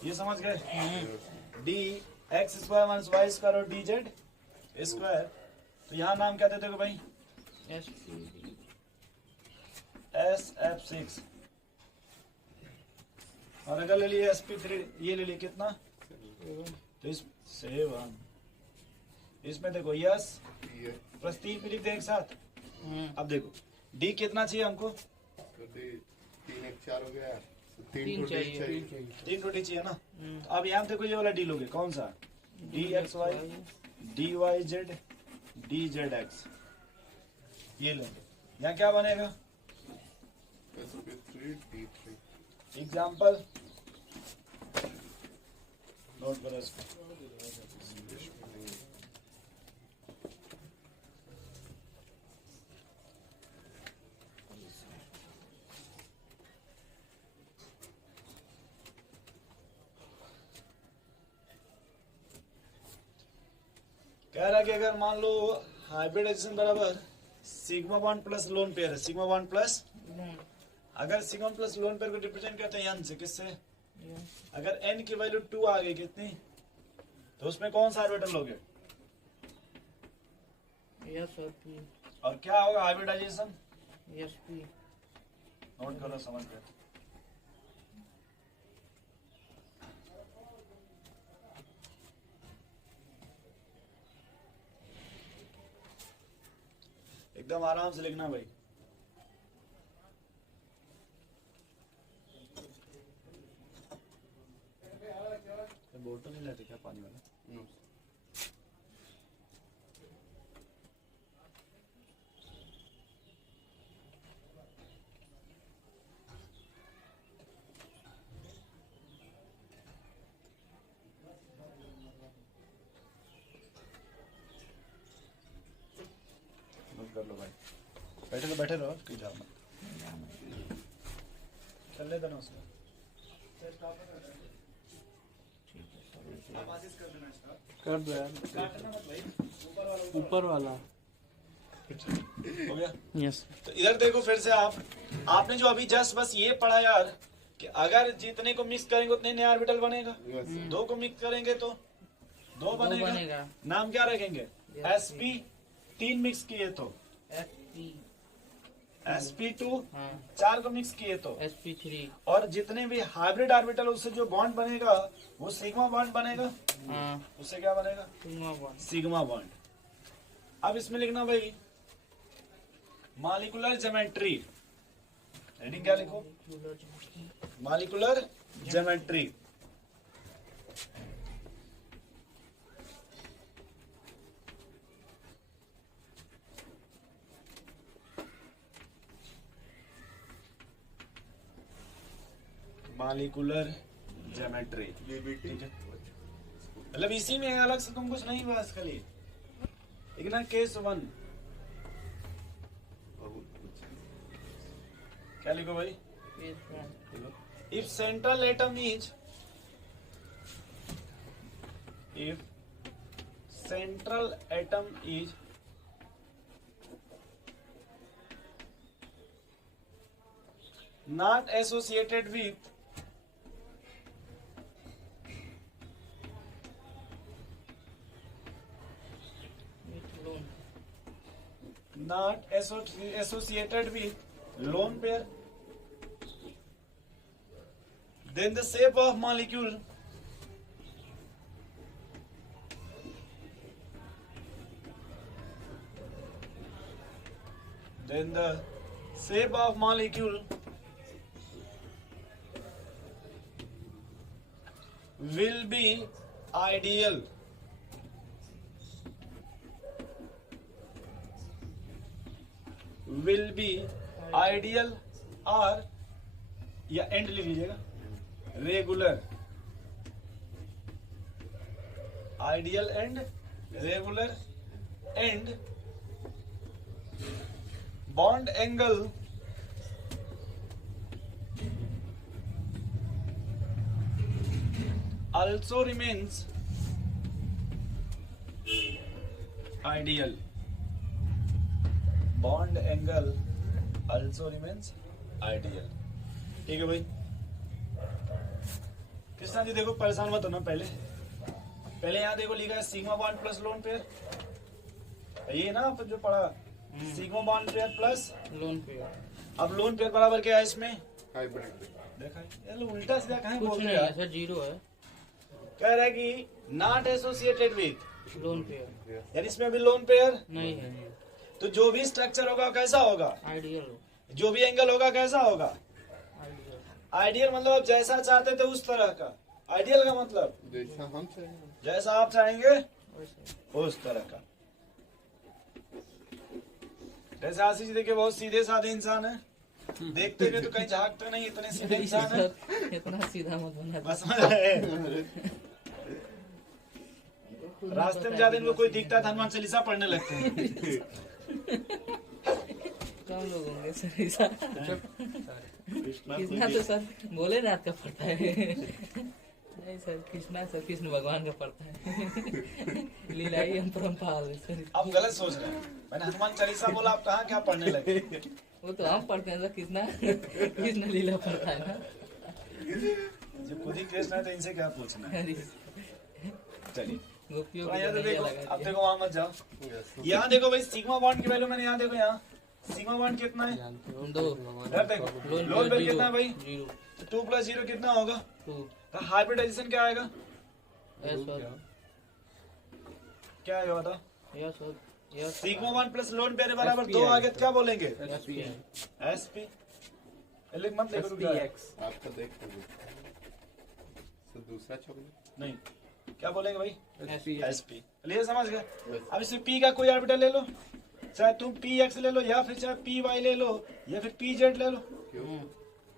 ये समझ गए? D x square minus y square और डी जेड स्क्वायर। तो यहाँ नाम क्या देते हो भाई? SP SF6। और अगर ले लिए SP3, ये ले लिए कितना? तो इस 7। इसमें देखो यस प्लस 3 भी लिख दे एक साथ। अब देखो डी कितना चाहिए हमको? तो 3 1 4 हो गया तीन टू चाहिए। चाहिए। चाहिए। 3 टू डी चाहिए ना। हम्म, तो अब यहाँ देखो ये वाला डी लोगे कौन सा, d x y d y z d z x, ये लेंगे। यहाँ क्या बनेगा, SP3 D3 एग्जाम्पल नोट करो इसको। कह रहा है कि अगर मान लो हाइब्रिडाइजेशन बराबर sigma bond plus lone pair है, सिग्मा बॉन्ड प्लस, लोन, अगर सिग्मा प्लस लोन पेयर को रिप्रेजेंट करते हैं n से, किससे, ये, अगर n की वैल्यू 2 आ गई कितनी, तो उसमें कौन सा ऑर्बिटल लोगे, यस और पी, और क्या होगा हाइब्रिडाइजेशन, यस पी, नोट करो समझ के। एकदम आराम से लिखना भाई। बोतल नहीं लेते क्या पानी वाला? No. नोट कर लो भाई, बैठे रहो, कोई जाओ मत, चल ले देना उसको। कर दो यार, काटना मत भाई, ऊपर वाला। हो गया। यस, तो इधर देखो फिर से आपने जो अभी जस्ट बस ये पढ़ा यार कि अगर जितने को मिक्स करेंगे उतने नया ऑर्बिटल बनेगा, Yes. 2 को मिक्स करेंगे तो 2 बनेगा। बनेगा। नाम क्या रखेंगे, sp, 3 मिक्स किए तो एस पी, sp2, हाँ, 4 को मिक्स किए तो, एस पी 3, और जितने भी हाइब्रिड ऑर्बिटल उससे जो बॉन्ड बनेगा वो सिग्मा बॉन्ड बनेगा, हाँ, उससे क्या बनेगा, सिग्मा बॉन्ड, सिग्मा बॉन्ड। अब इसमें लिखना भाई मॉलिक्यूलर ज्योमेट्री, हेडिंग क्या लिखो, molecular geometry. Molecular geometry, DBT. ठीक है, मतलब इसी में अलग से तुम कुछ नहीं हुआ इसके लिए। लेकिन ना केस 1 क्या लिखो भाई, if central atom is, if central atom is not associated with loan, associated with lone pair, then the shape of molecule will be ideal. Will be ideal or या एंड लिख लीजिएगा, regular, ideal and regular and bond angle also remains ideal. Bond angle also remains ideal. ठीक है भाई, कृष्णा जी देखो परेशान मत होना, पहले यहाँ देखो लिखा है sigma bond plus lone pair, ये ना आप जो पढ़ा sigma bond pair plus lone पे अब लोन पेयर बराबर क्या है इसमें, Hybrid. देखा है? ये लोग उल्टा सीधा कहाँ कुछ बोल नहीं रहे है, हैं, सर जीरो है, कह रहा है कि नॉट एसोसिएटेड विथ, लोन पे यानी इसमें अभी लोन पेयर, नहीं है, तो जो भी स्ट्रक्चर होगा कैसा होगा, आइडियल, जो भी एंगल होगा कैसा होगा, आइडियल, आइडियल मतलब आप जैसा चाहते थे उस तरह का। आइडियल का मतलब जैसा हम चाहिए। जैसा आप चाहेंगे उस तरह का। जैसे आशीष देखिए बहुत सीधे साधे इंसान है, देखते हुए तो कहीं झांकते नहीं, इतने सीधे इंसान है। सर इतना सीधा मत बना। बस समझ रहे हैं? रास्ते में जाते इनको कोई दिखता है तो हनुमान चालीसा पढ़ने लगते हैं। कम लोग होंगे सर ऐसा। कृष्णा तो सर बोले रात का पड़ता है। नहीं सर कृष्णा सर कृष्ण भगवान का पड़ता है। लीला ही हम परम्पाल है सर। आप गलत सोच रहे हैं, मैंने हनुमान चालीसा बोला, आप कहाँ क्या पढ़ने लगे? वो तो हम पढ़ते हैं सर, कृष्णा कृष्ण लीला पड़ता है ना। जो खुद ही कृष्ण है तो इनसे क्या पूछना है। अरे, चलिए गोपियों तो को यहाँ तो कन्हैया देखो, लगा अब दिया। देखो वहां मत जाओ। Yes. यहाँ देखो भाई सिग्मा बॉन्ड की वैल्यू मैंने यहाँ देखो, यहाँ सिग्मा बॉन्ड कितना है? दो इधर देखो लोन बेल कितना है भाई? 0 2 + 0 कितना होगा? 2 तो हाइब्रिडाइजेशन क्या आएगा? यस सर क्या आएगा बताओ? Yes sir yes sigma 1 plus lone pair बराबर 2 आगे तो क्या बोलेंगे? SP SP. लिख मत लिखो, रुक जाओ। आपका देख लीजिए। तो दूसरा चॉकलेट नहीं क्या बोलेंगे भाई? SP SP. क्लियर समझ गए? अब इसमें पी का कोई ऑर्बिटल ले लो, चाहे तुम पी एक्स ले लो या फिर चाहे पी वाई ले लो या फिर पी जेड ले लो।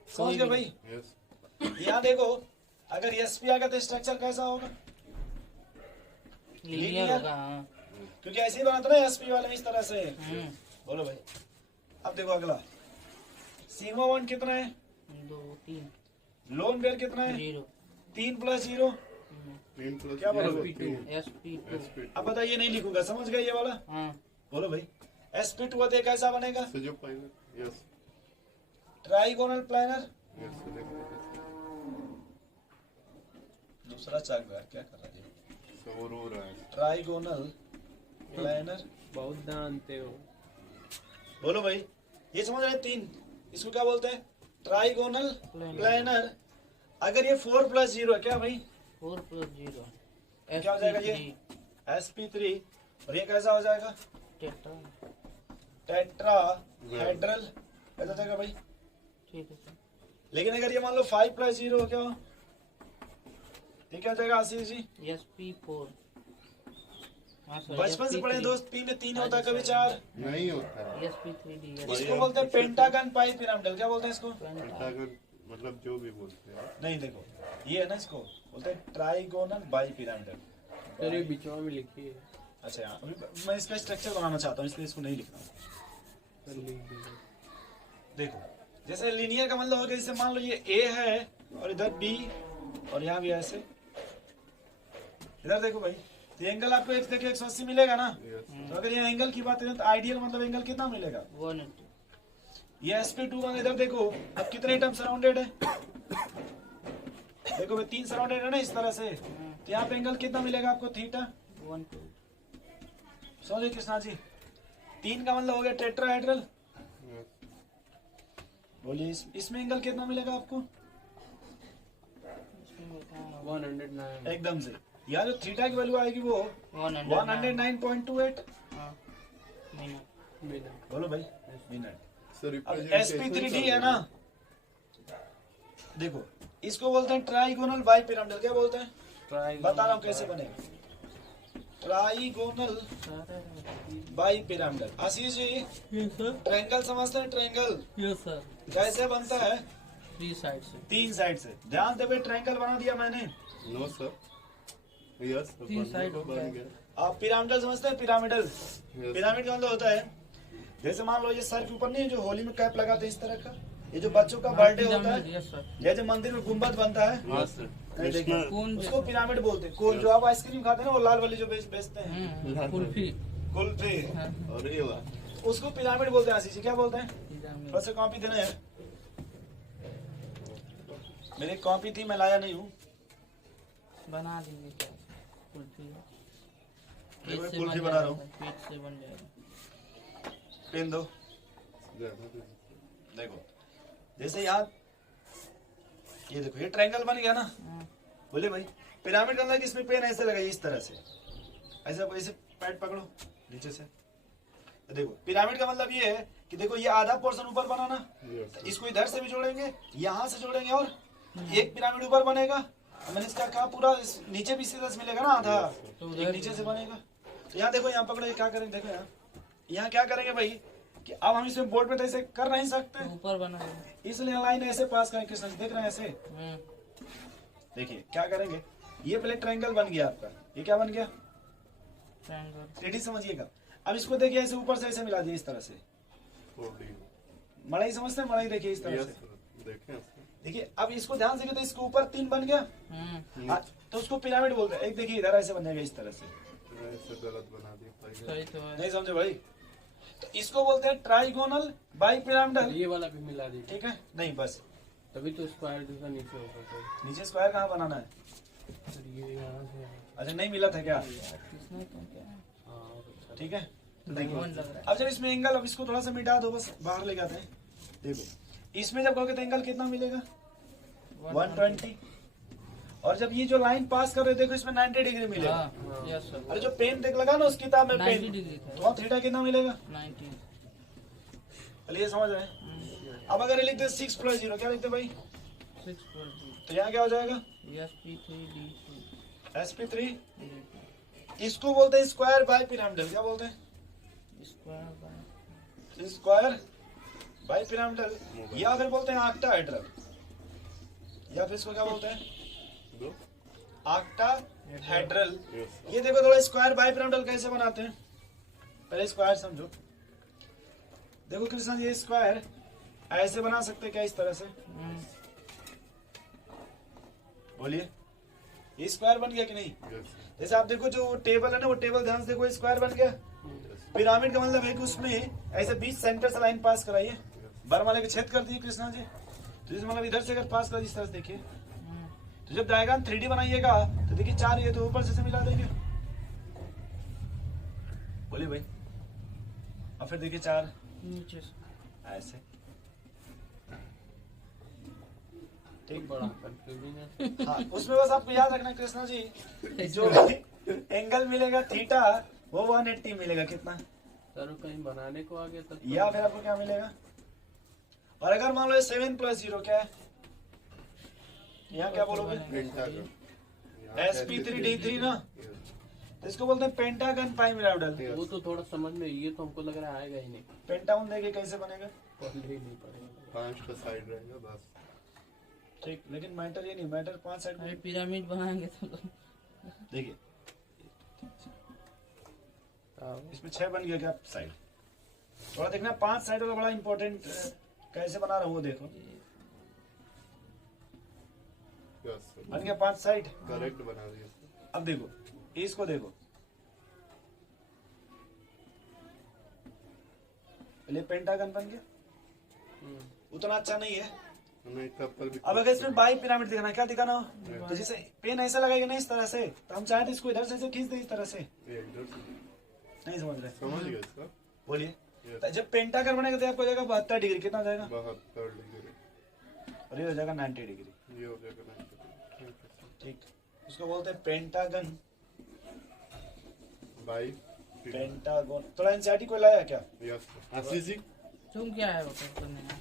समझ गए भाई? यस यहाँ देखो अगर एसपी आ गया तो स्ट्रक्चर कैसा होगा? लीनियर होगा। हाँ क्योंकि ऐसे ही बना था ना एसपी वाले में इस तरह से। बोलो भाई। अब देखो अगला सिग्मा 1 कितना है? 2 3 लोन बेयर कितना है? 0 3 + 0। 3 + क्या बोलोगे? एसपी 2 अब बताइए नहीं लिखूंगा, समझ गए ये वाला? हाँ बोलो भाई। sp2 होते कैसा बनेगा? से जो पहले यस ट्राइगोनल प्लानर। यस दूसरा चाक गया, क्या कर रहा है? सो वो रो रहा है। Trigonal planner. बहुत जानते हो। बोलो भाई। ये समझ रहे हैं? 3 इसको क्या बोलते हैं? Trigonal planner. अगर ये 4 + 0 है क्या भाई? 4 + 0 क्या हो जाएगा ये? sp3। और ये कैसा हो जाएगा? टेट्राहेड्रल कैसा जाएगा भाई? ठीक है सर। लेकिन अगर ये मान लो 5 + 0 हो क्या हो? ये क्या हो जाएगा आशीष जी? sp4 हाँ सर बचपन से पढ़े दोस्त, पी में 3 होता है कभी 4। नहीं होता है sp3d इसको बोलते हैं पेंटागन पाई पिरामिडल। क्या बोलते हैं इसको? पेंटागन मतलब जो भी बोलते हैं। नहीं देखो ये है ना, इसको बोलते हैं ट्राइगोनल बाई पिरामिडल। सर ये बीचवा में लिखिए। अच्छा यहाँ अभी मैं इसका स्ट्रक्चर बनाना चाहता हूँ इसलिए इसको नहीं लिख रहा हूँ। सर लिख दीजिए। देखो जैसे लीनियर का मतलब हो गया, जैसे मान लो ये ए है और इधर बी और यहाँ भी ऐसे। इधर देखो भाई, तो एंगल आपको एक देखिए 180 मिलेगा ना। यस तो अगर ये एंगल की बात करें तो आइडियल मतलब एंगल कितना मिलेगा? 180 ये sp2 का इधर देखो अब कितने टर्म सराउंडेड है? देखो भाई 3 सराउंडेड है ना इस तरह से। तो यहाँ पे एंगल कितना मिलेगा आपको? थीटा। 1 समझे कृष्णा जी? 3 का मतलब हो गया टेट्राहेड्रल। यस बोलिए इसमें एंगल कितना मिलेगा आपको? 109। एकदम से यहाँ जो थीटा की वैल्यू आएगी वो 109.28। हाँ मिनट बिना। बोलो भाई मिनट। सर अब sp3d है ना, देखो इसको बोलते हैं ट्राइगोनल बाई पिरामिडल। क्या बोलते हैं? बता रहा हूँ कैसे बनेगा। Trigonal bipyramidal. Ashish ji yes sir triangle समझते हैं? ट्रायंगल यस सर कैसे बनता है? 3 साइड से 3 साइड से। ध्यान दे भाई, ट्रायंगल बना दिया मैंने। नो सर यस तीन साइड होता है। बन गया आप पिरामिडल समझते हैं? पिरामिडल यस पिरामिड का मतलब होता है जैसे मान लो ये सर के ऊपर नहीं है जो होली में कैप लगाते हैं इस तरह का, ये जो बच्चों का बर्थडे होता है, यस सर जैसे मंदिर में गुम्बद बनता है, हाँ सर नहीं देखिए, कौन उसको पिरामिड बोलते हैं। कोन जो आप आइसक्रीम खाते हैं ना, वो लाल वाली जो बेचते हैं कुल्फी कुल्फी, और ये वाला उसको पिरामिड बोलते हैं। आशीष जी क्या बोलते हैं? बस कॉपी देना है, मेरी कॉपी थी मैं लाया नहीं हूँ। बना देंगे क्या कुल्फी देखो, पेट से कुल्फी बन बना रहा हूँ। जाएगा, पेट से बन जाएगा। पेन दो। ज्यादा दे देखो जैसे यहाँ ये देखो ये ट्रायंगल बन गया ना। बोले भाई पिरामिड का अंदर इसमें पेन ऐसे लगाइए इस तरह से, ऐसे ऐसे पैड पकड़ो नीचे से। तो देखो पिरामिड का मतलब ये है कि देखो ये आधा पोर्शन ऊपर बना ना, Yes. तो इसको इधर से भी जोड़ेंगे, यहाँ से जोड़ेंगे और एक पिरामिड ऊपर बनेगा। मैंने इसका कहा पूरा नीचे भी सीधा मिलेगा ना आधा, तो एक नीचे से बनेगा। तो यहाँ देखो, यहाँ पकड़ो, क्या करेंगे देखो यहाँ क्या करेंगे भाई कि अब हम इसमें बोर्ड में तो ऐसे कर नहीं सकते, ऊपर बना है। इसलिए लाइन ऐसे पास करेंगे। कृष्ण देख रहे हैं ऐसे, देखिए क्या करेंगे, ये पहले ट्रायंगल बन गया आपका, ये क्या बन गया, ट्रायंगल। 3D समझिएगा। अब इसको देखिए ऐसे ऊपर से ऐसे मिला दिए इस तरह से, 4D. मड़ाई समझते हैं, मड़ाई देखिए इस तरह Yes, से। sir. देखें sir. देखिए अब इसको ध्यान से देखिए, तो इसके ऊपर 3 बन गया, तो उसको पिरामिड बोलते हैं। एक देखिए इधर ऐसे बनेगा इस तरह से, ऐसे गलत बना दिया भाई। सही तो है। नहीं समझे भाई, तो इसको बोलते हैं ट्राइगोनल बाई पिरामिडल। ये वाला भी मिला दीजिए, ठीक है, नहीं बस तभी तो स्क्वायर जैसा नीचे होगा सर। नीचे स्क्वायर कहाँ बनाना है, सर ये यहाँ से है। अच्छा नहीं मिला था क्या, किसने तो क्या हाँ और अच्छा। ठीक है। तो भगवान देखो लग रहा है। अब जब इसमें एंगल, अब इसको थोड़ा सा मिटा दो, बस बाहर ले जाते हैं। देखो इसमें जब कहोगे तो एंगल कितना मिलेगा, 120। और जब ये जो लाइन पास कर रहे देखो इसमें 90 डिग्री मिलेगा। हाँ, यस सर। अरे जो पेन देख लगा ना उस किताब में 90 पेन, डिग्री था। तो वहाँ थीटा कितना मिलेगा, 90। चलिए समझ रहे हैं। अब अगर ये लिखते 6 + 0 क्या लिखते भाई, 6 + 0 तो यहाँ क्या हो जाएगा, SP3D2 sp3। इसको बोलते हैं स्क्वायर बाय पिरामिडल, क्या बोलते हैं, स्क्वायर बाय पिरामिडल, या फिर बोलते हैं ऑक्टाहेड्रल, या फिर इसको क्या बोलते हैं, दो. ऑक्टाहेड्रल। Yes, sir. ये देखो थोड़ा स्क्वायर बाय पिरामिडल कैसे बनाते हैं, पहले स्क्वायर समझो। देखो कृष्णा जी, ये स्क्वायर ऐसे बना सकते हैं क्या, इस तरह से, बोलिए, ये स्क्वायर बन गया कि नहीं। Yes, sir. जैसे आप देखो जो टेबल है ना, वो टेबल ध्यान से देखो, स्क्वायर बन गया। Yes. पिरामिड का मतलब है कि उसमें ऐसे बीच सेंटर से लाइन पास कराइए, बरमाले के छेद कर दिए कृष्णा जी, तो इस मतलब इधर से अगर पास कर इस तरह से देखिए, तो जब डायग्राम 3D बनाइएगा तो देखिए 4 ये तो ऊपर से मिला देंगे, बोलिए भाई। और फिर देखिए 4 नीचे से। ऐसे, ठीक, बड़ा कंफ्यूजिंग है। हाँ उसमें बस आपको याद रखना कृष्णा जी, जो एंगल मिलेगा थीटा वो 180 मिलेगा, कितना, सर कहीं बनाने को आ गया तब तो- या फिर आपको क्या मिलेगा। और अगर मान लो 7 + 0 क्या है, यहाँ क्या बोलोगे, Pentagon. sp3d3 ना, Yes. तो इसको बोलते हैं पेंटागन पाइरामिडल। Yes. वो तो थोड़ा समझ में, ये तो हमको लग रहा है आएगा ही नहीं, पेंटागन देखिए कैसे बनेगा, पढ़ने ही नहीं पड़ेगा। 5 का साइड रहेगा बस. ठीक, लेकिन मैटर ये नहीं, मैटर 5 साइड अभी में। पिरामिड बनाएंगे तो देखिए हाँ, इसमें 6 बन गया क्या साइड, थोड़ा देखना 5 साइड वाला बड़ा इंपॉर्टेंट, कैसे बना रहा हूँ वो देखो, Yes, sir. बन गया 5 साइड। Correct बना दिया sir. अब देखो इसको देखो, पहले पेंटागन बन गया, उतना अच्छा नहीं है। नहीं तब पर भी. अब अगर इसमें बाई पिरामिड दिखाना, क्या दिखाना हो, तो जैसे पेन ऐसा लगाएगा ना इस तरह से, तो हम चाहे तो इसको इधर से ऐसे खींच दे इस तरह से, ये इधर से. नहीं समझ रहे, समझ गए सर. बोलिए। Yes. तो जब पेंटागन बनेगा तो आपको हो जाएगा 72 डिग्री, कितना हो जाएगा, 72 डिग्री. और ये हो जाएगा 90 डिग्री। ये हो जाएगा 90 डिग्री. ठीक है सर. ठीक, उसको बोलते हैं पेंटागन। बाई. पेंटागन थोड़ा एनसीईआरटी को लाया क्या, Yes, sir. आशीष जी. तुम क्या है वो करने में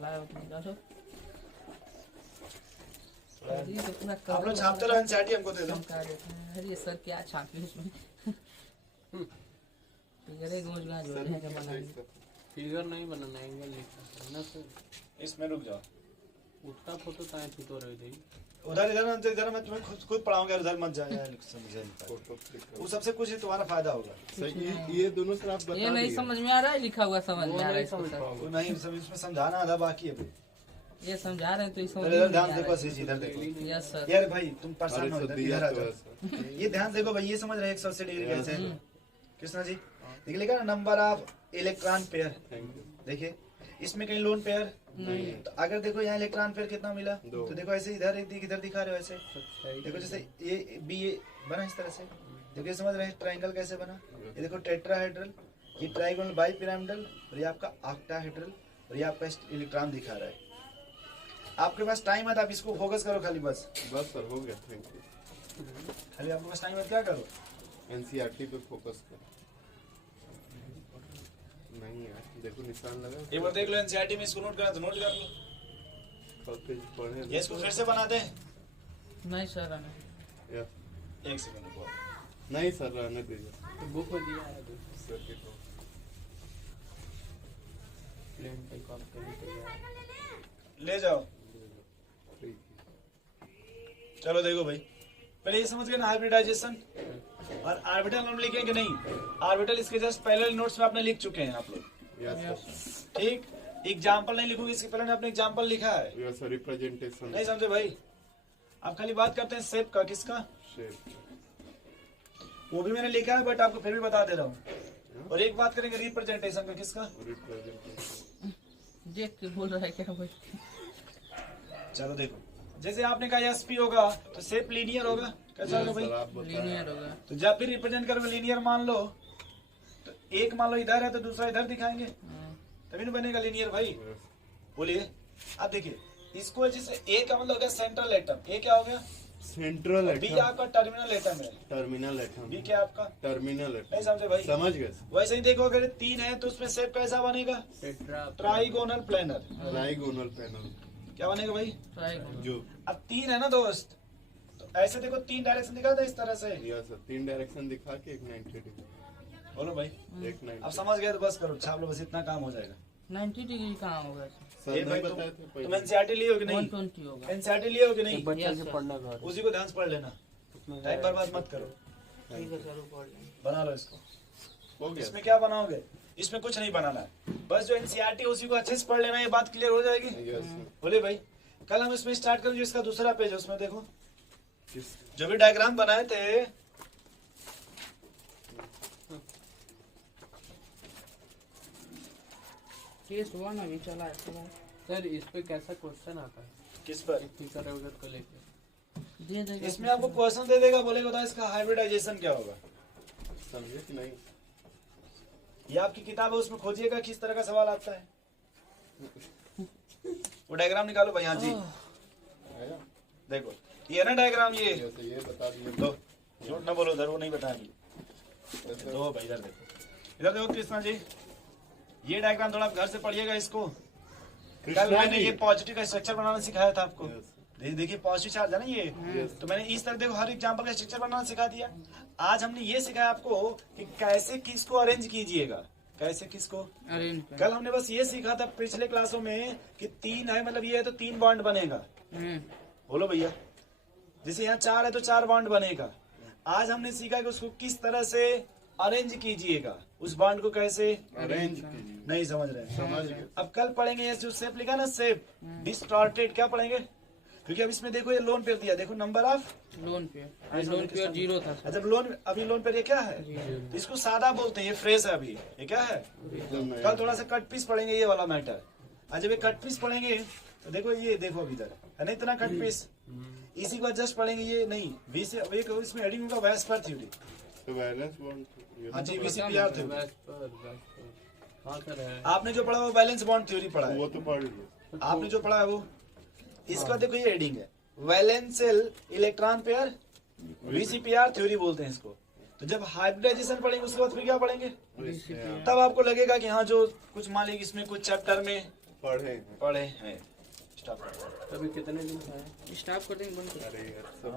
लाया हो तुम जाओ अरे तो पूरा आप लोग छापते रहो, एनसीईआरटी हमको दे दो। चमका देते हैं। अरे सर क्या छापी उसमें फिगरे गोज गाज हो सर रहे हैं ठीक है बनाएंगे। सर. फिगर नहीं बनाना, एंगल लिखना है ना सर। इसमें रुक जाओ, उसका फोटो ताए छूटो रह गई। उधर इधर इधर मैं तुम्हें खुद पढ़ाऊंगा, उधर मत जाए, समझे फोटो क्लिक वो करो. सबसे कुछ ही तुम्हारा फायदा होगा। सर ये दोनों सर आप बता ये नहीं दिए. समझ में आ रहा है, लिखा हुआ समझ वो में आ रहा है नहीं इसको समझ सर। वो पाओगे। नहीं, सब इसमें समझाना आधा बाकी है। ये समझा रहे हैं तो ये समझ इधर में इधर नहीं ध्यान आ देखो, रहा असीस इधर देखो, है। Yes sir. यार भाई तुम अरे परेशान हो, सर इधर दिया इधर आ तो है जाओ। सर. ये ध्यान देखो भाई, ये समझ रहे हैं 180 डिग्री कैसे है। कृष्णा जी देखिए लिखा ना number of electron pair, thank you. देखिए इसमें कहीं लोन पेयर, नहीं. तो अगर देखो यहाँ इलेक्ट्रॉन पेयर कितना मिला, 2. तो देखो ऐसे इधर इधर दिखा रहे हो ऐसे, अच्छा ही देखो जैसे ये बी ये बना इस तरह से, देखो ये समझ रहे हैं ट्रायंगल कैसे बना, ये देखो टेट्राहेड्रल, ये ट्रायंगल बाई पिरामिडल, और ये आपका ऑक्टाहेड्रल, और ये आपका इलेक्ट्रॉन दिखा रहा है। आपके पास टाइम है तो आप इसको फोकस करो खाली, बस बस सर हो गया. Thank you. खाली आपके पास टाइम है तो क्या करो, एनसीईआरटी पे फोकस कर. नहीं यार, देखो निशान लगा। एक बार देख लो, एनसीईआरटी में इसको नोट करना तो नोट कर लो। पेज पढ़े। ये इसको फिर से बना दें। नहीं सर नहीं। या, एक सेकंड रुको। नहीं सर, रहने दीजिए। तो बुक में दिया है तो सर के तो प्लेन टेक ऑफ कर दिया। ले जाओ। ठीक चलो देखो भाई, पहले ये समझ गए ना हाइब्रिडाइजेशन और ऑर्बिटल हम लिखेंगे नहीं। ऑर्बिटल इसके जस्ट पहले नोट्स में आपने लिख चुके हैं आप लोग, है। यस ठीक। एग्जाम्पल नहीं लिखोगे, इसके पहले आपने एग्जाम्पल लिखा है। Sir, yes representation. नहीं समझे भाई? आप खाली बात करते हैं शेप का, किसका? शेप। वो भी मैंने लिखा है बट आपको फिर भी बता दे रहा हूँ। और एक बात करेंगे रिप्रेजेंटेशन का, किसका? रिप्रेजेंटेशन। देख के बोल रहा है क्या भाई? चलो देखो, जैसे आपने कहा एसपी होगा तो शेप लीनियर होगा। कैसा होगा भाई? सर आप बताएं। लीनियर होगा। तो जब भी रिप्रेजेंट करोगे लीनियर मान लो, तो एक मान लो इधर है तो दूसरा इधर दिखाएंगे, हाँ, तभी ना बनेगा लीनियर भाई। यस। बोलिए। अब देखिए, इसको जैसे ए का मतलब हो गया सेंट्रल एटम। ए क्या हो गया? Central B atom. आपका टर्मिनल एटम है। Terminal atom. बी क्या आपका? Terminal atom. नहीं समझे भाई? समझ गए सर। वैसे ही देखो, अगर 3 है तो उसमें शेप कैसा बनेगा? Tetra trigonal planar. Trigonal panel. क्या बनेगा भाई? ट्राई करो। जो अब 3 है ना दोस्त, तो ऐसे देखो 3 डायरेक्शन दिखा था इस तरह से। यस सर, 3 डायरेक्शन दिखा के एक 90 डिग्री। बोलो भाई। एक 90। अब समझ गए तो बस करो, छाप लो, बस इतना काम हो जाएगा। 90 डिग्री कहाँ होगा? सर ये नहीं भाई बताए थे तुम पहले। एनसीईआरटी लिए हो कि नहीं? 120 होगा। एनसीईआरटी लिए हो कि नहीं? बच्चा Yes, के sir. पढ़ना घर उसी को ध्यान से पढ़ लेना, टाइम बर्बाद मत करो। ठीक है सर, वो पढ़ लेंगे। बना लो इसको। हो गया। इसमें क्या बनाओगे? इसमें कुछ नहीं बनाना है, बस जो एनसीईआरटी उसी को अच्छे से पढ़ लेना, ये बात क्लियर हो जाएगी। Yes sir. बोले भाई, कल हम इसमें स्टार्ट करें जो इसका दूसरा पेज है, उसमें देखो किस जो भी डायग्राम बनाए थे, टेस्ट 1 अभी चला है फिलहाल। सर इस पे कैसा क्वेश्चन आता है किस पर? फिकर वगैरह को लेके? दे देगा इसमें आपको क्वेश्चन दे देगा, बोलेगा बताओ इसका हाइब्रिडाइजेशन क्या होगा। समझे कि नहीं? ये आपकी किताब है, उसमें खोजिएगा किस तरह का सवाल आता है। वो डायग्राम निकालो भाई। हाँ जी, आया? देखो ये है ना डायग्राम, ये यस सर, ये बता दिए। दो झूठ ना बोलो, उधर वो नहीं बताएंगे। Yes sir. दो भाई, इधर देखो, इधर देखो कृष्णा जी, ये डायग्राम थोड़ा आप घर से पढ़िएगा इसको। कल कृष्णा मैंने जी। ये पॉजिटिव का स्ट्रक्चर बनाना सिखाया था आपको। यस देखिए पॉजिटिव चार्ज है ना ये, Yes. तो मैंने इस तरह देखो हर एग्जांपल का स्ट्रक्चर बनाना सिखा दिया। आज हमने ये सिखाया आपको कि कैसे किसको अरेंज कीजिएगा, कैसे किसको। अरेंज कर। कल हमने बस ये सीखा था पिछले क्लासों में कि 3 है मतलब ये है तो 3 बॉन्ड बनेगा। बोलो भैया, जैसे यहाँ 4 है तो 4 बॉन्ड बनेगा। आज हमने सीखा कि उसको किस तरह से अरेंज कीजिएगा, उस बॉन्ड को कैसे। अरेंज कीजिए। नहीं समझ रहे हैं? समझ गए। अब कल पढ़ेंगे ये जो शेप लिखा ना, शेप डिस्टॉर्टेड, क्या पढ़ेंगे? क्योंकि अब इसमें देखो ये लोन पेयर दिया, देखो नंबर ऑफ लोन पे। लोन पे 0 था सर। जब लोन, अभी लोन पेयर ये क्या है? तो इसको सादा बोलते हैं, ये फ्रेश है अभी। ये क्या है? एकदम नहीं। कल थोड़ा सा कट पीस पढ़ेंगे, ये वाला मैटर। आज जब ये कट पीस पढ़ेंगे तो देखो ये देखो अभी इधर है ना इतना कट पीस, इसी को जस्ट पढ़ेंगे। ये नहीं वी से एक इसमें हेडिंग होगा वेस्पर थ्योरी। तो बैलेंस बॉन्ड। हाँ जी, VCPR थ्योरी। बस हाँ सर है। आपने जो पढ़ा वो बैलेंस बॉन्ड थ्योरी पढ़ा है। वो तो पढ़ लिया। आपने जो पढ़ा है वो, इसका देखो ये हेडिंग है वैलेंशियल इलेक्ट्रॉन पेयर, VCPR थ्योरी बोलते हैं इसको। तो जब हाइब्रिडाइजेशन पढ़ेंगे उसके बाद फिर क्या पढ़ेंगे? तब आपको लगेगा कि हाँ जो कुछ मान लीजिए इसमें कुछ चैप्टर में पढ़े हैं। पढ़े हैं। स्टॉप। अभी कितने दिन का है? स्टाफ कर देंगे बंद कर। अरे यार सब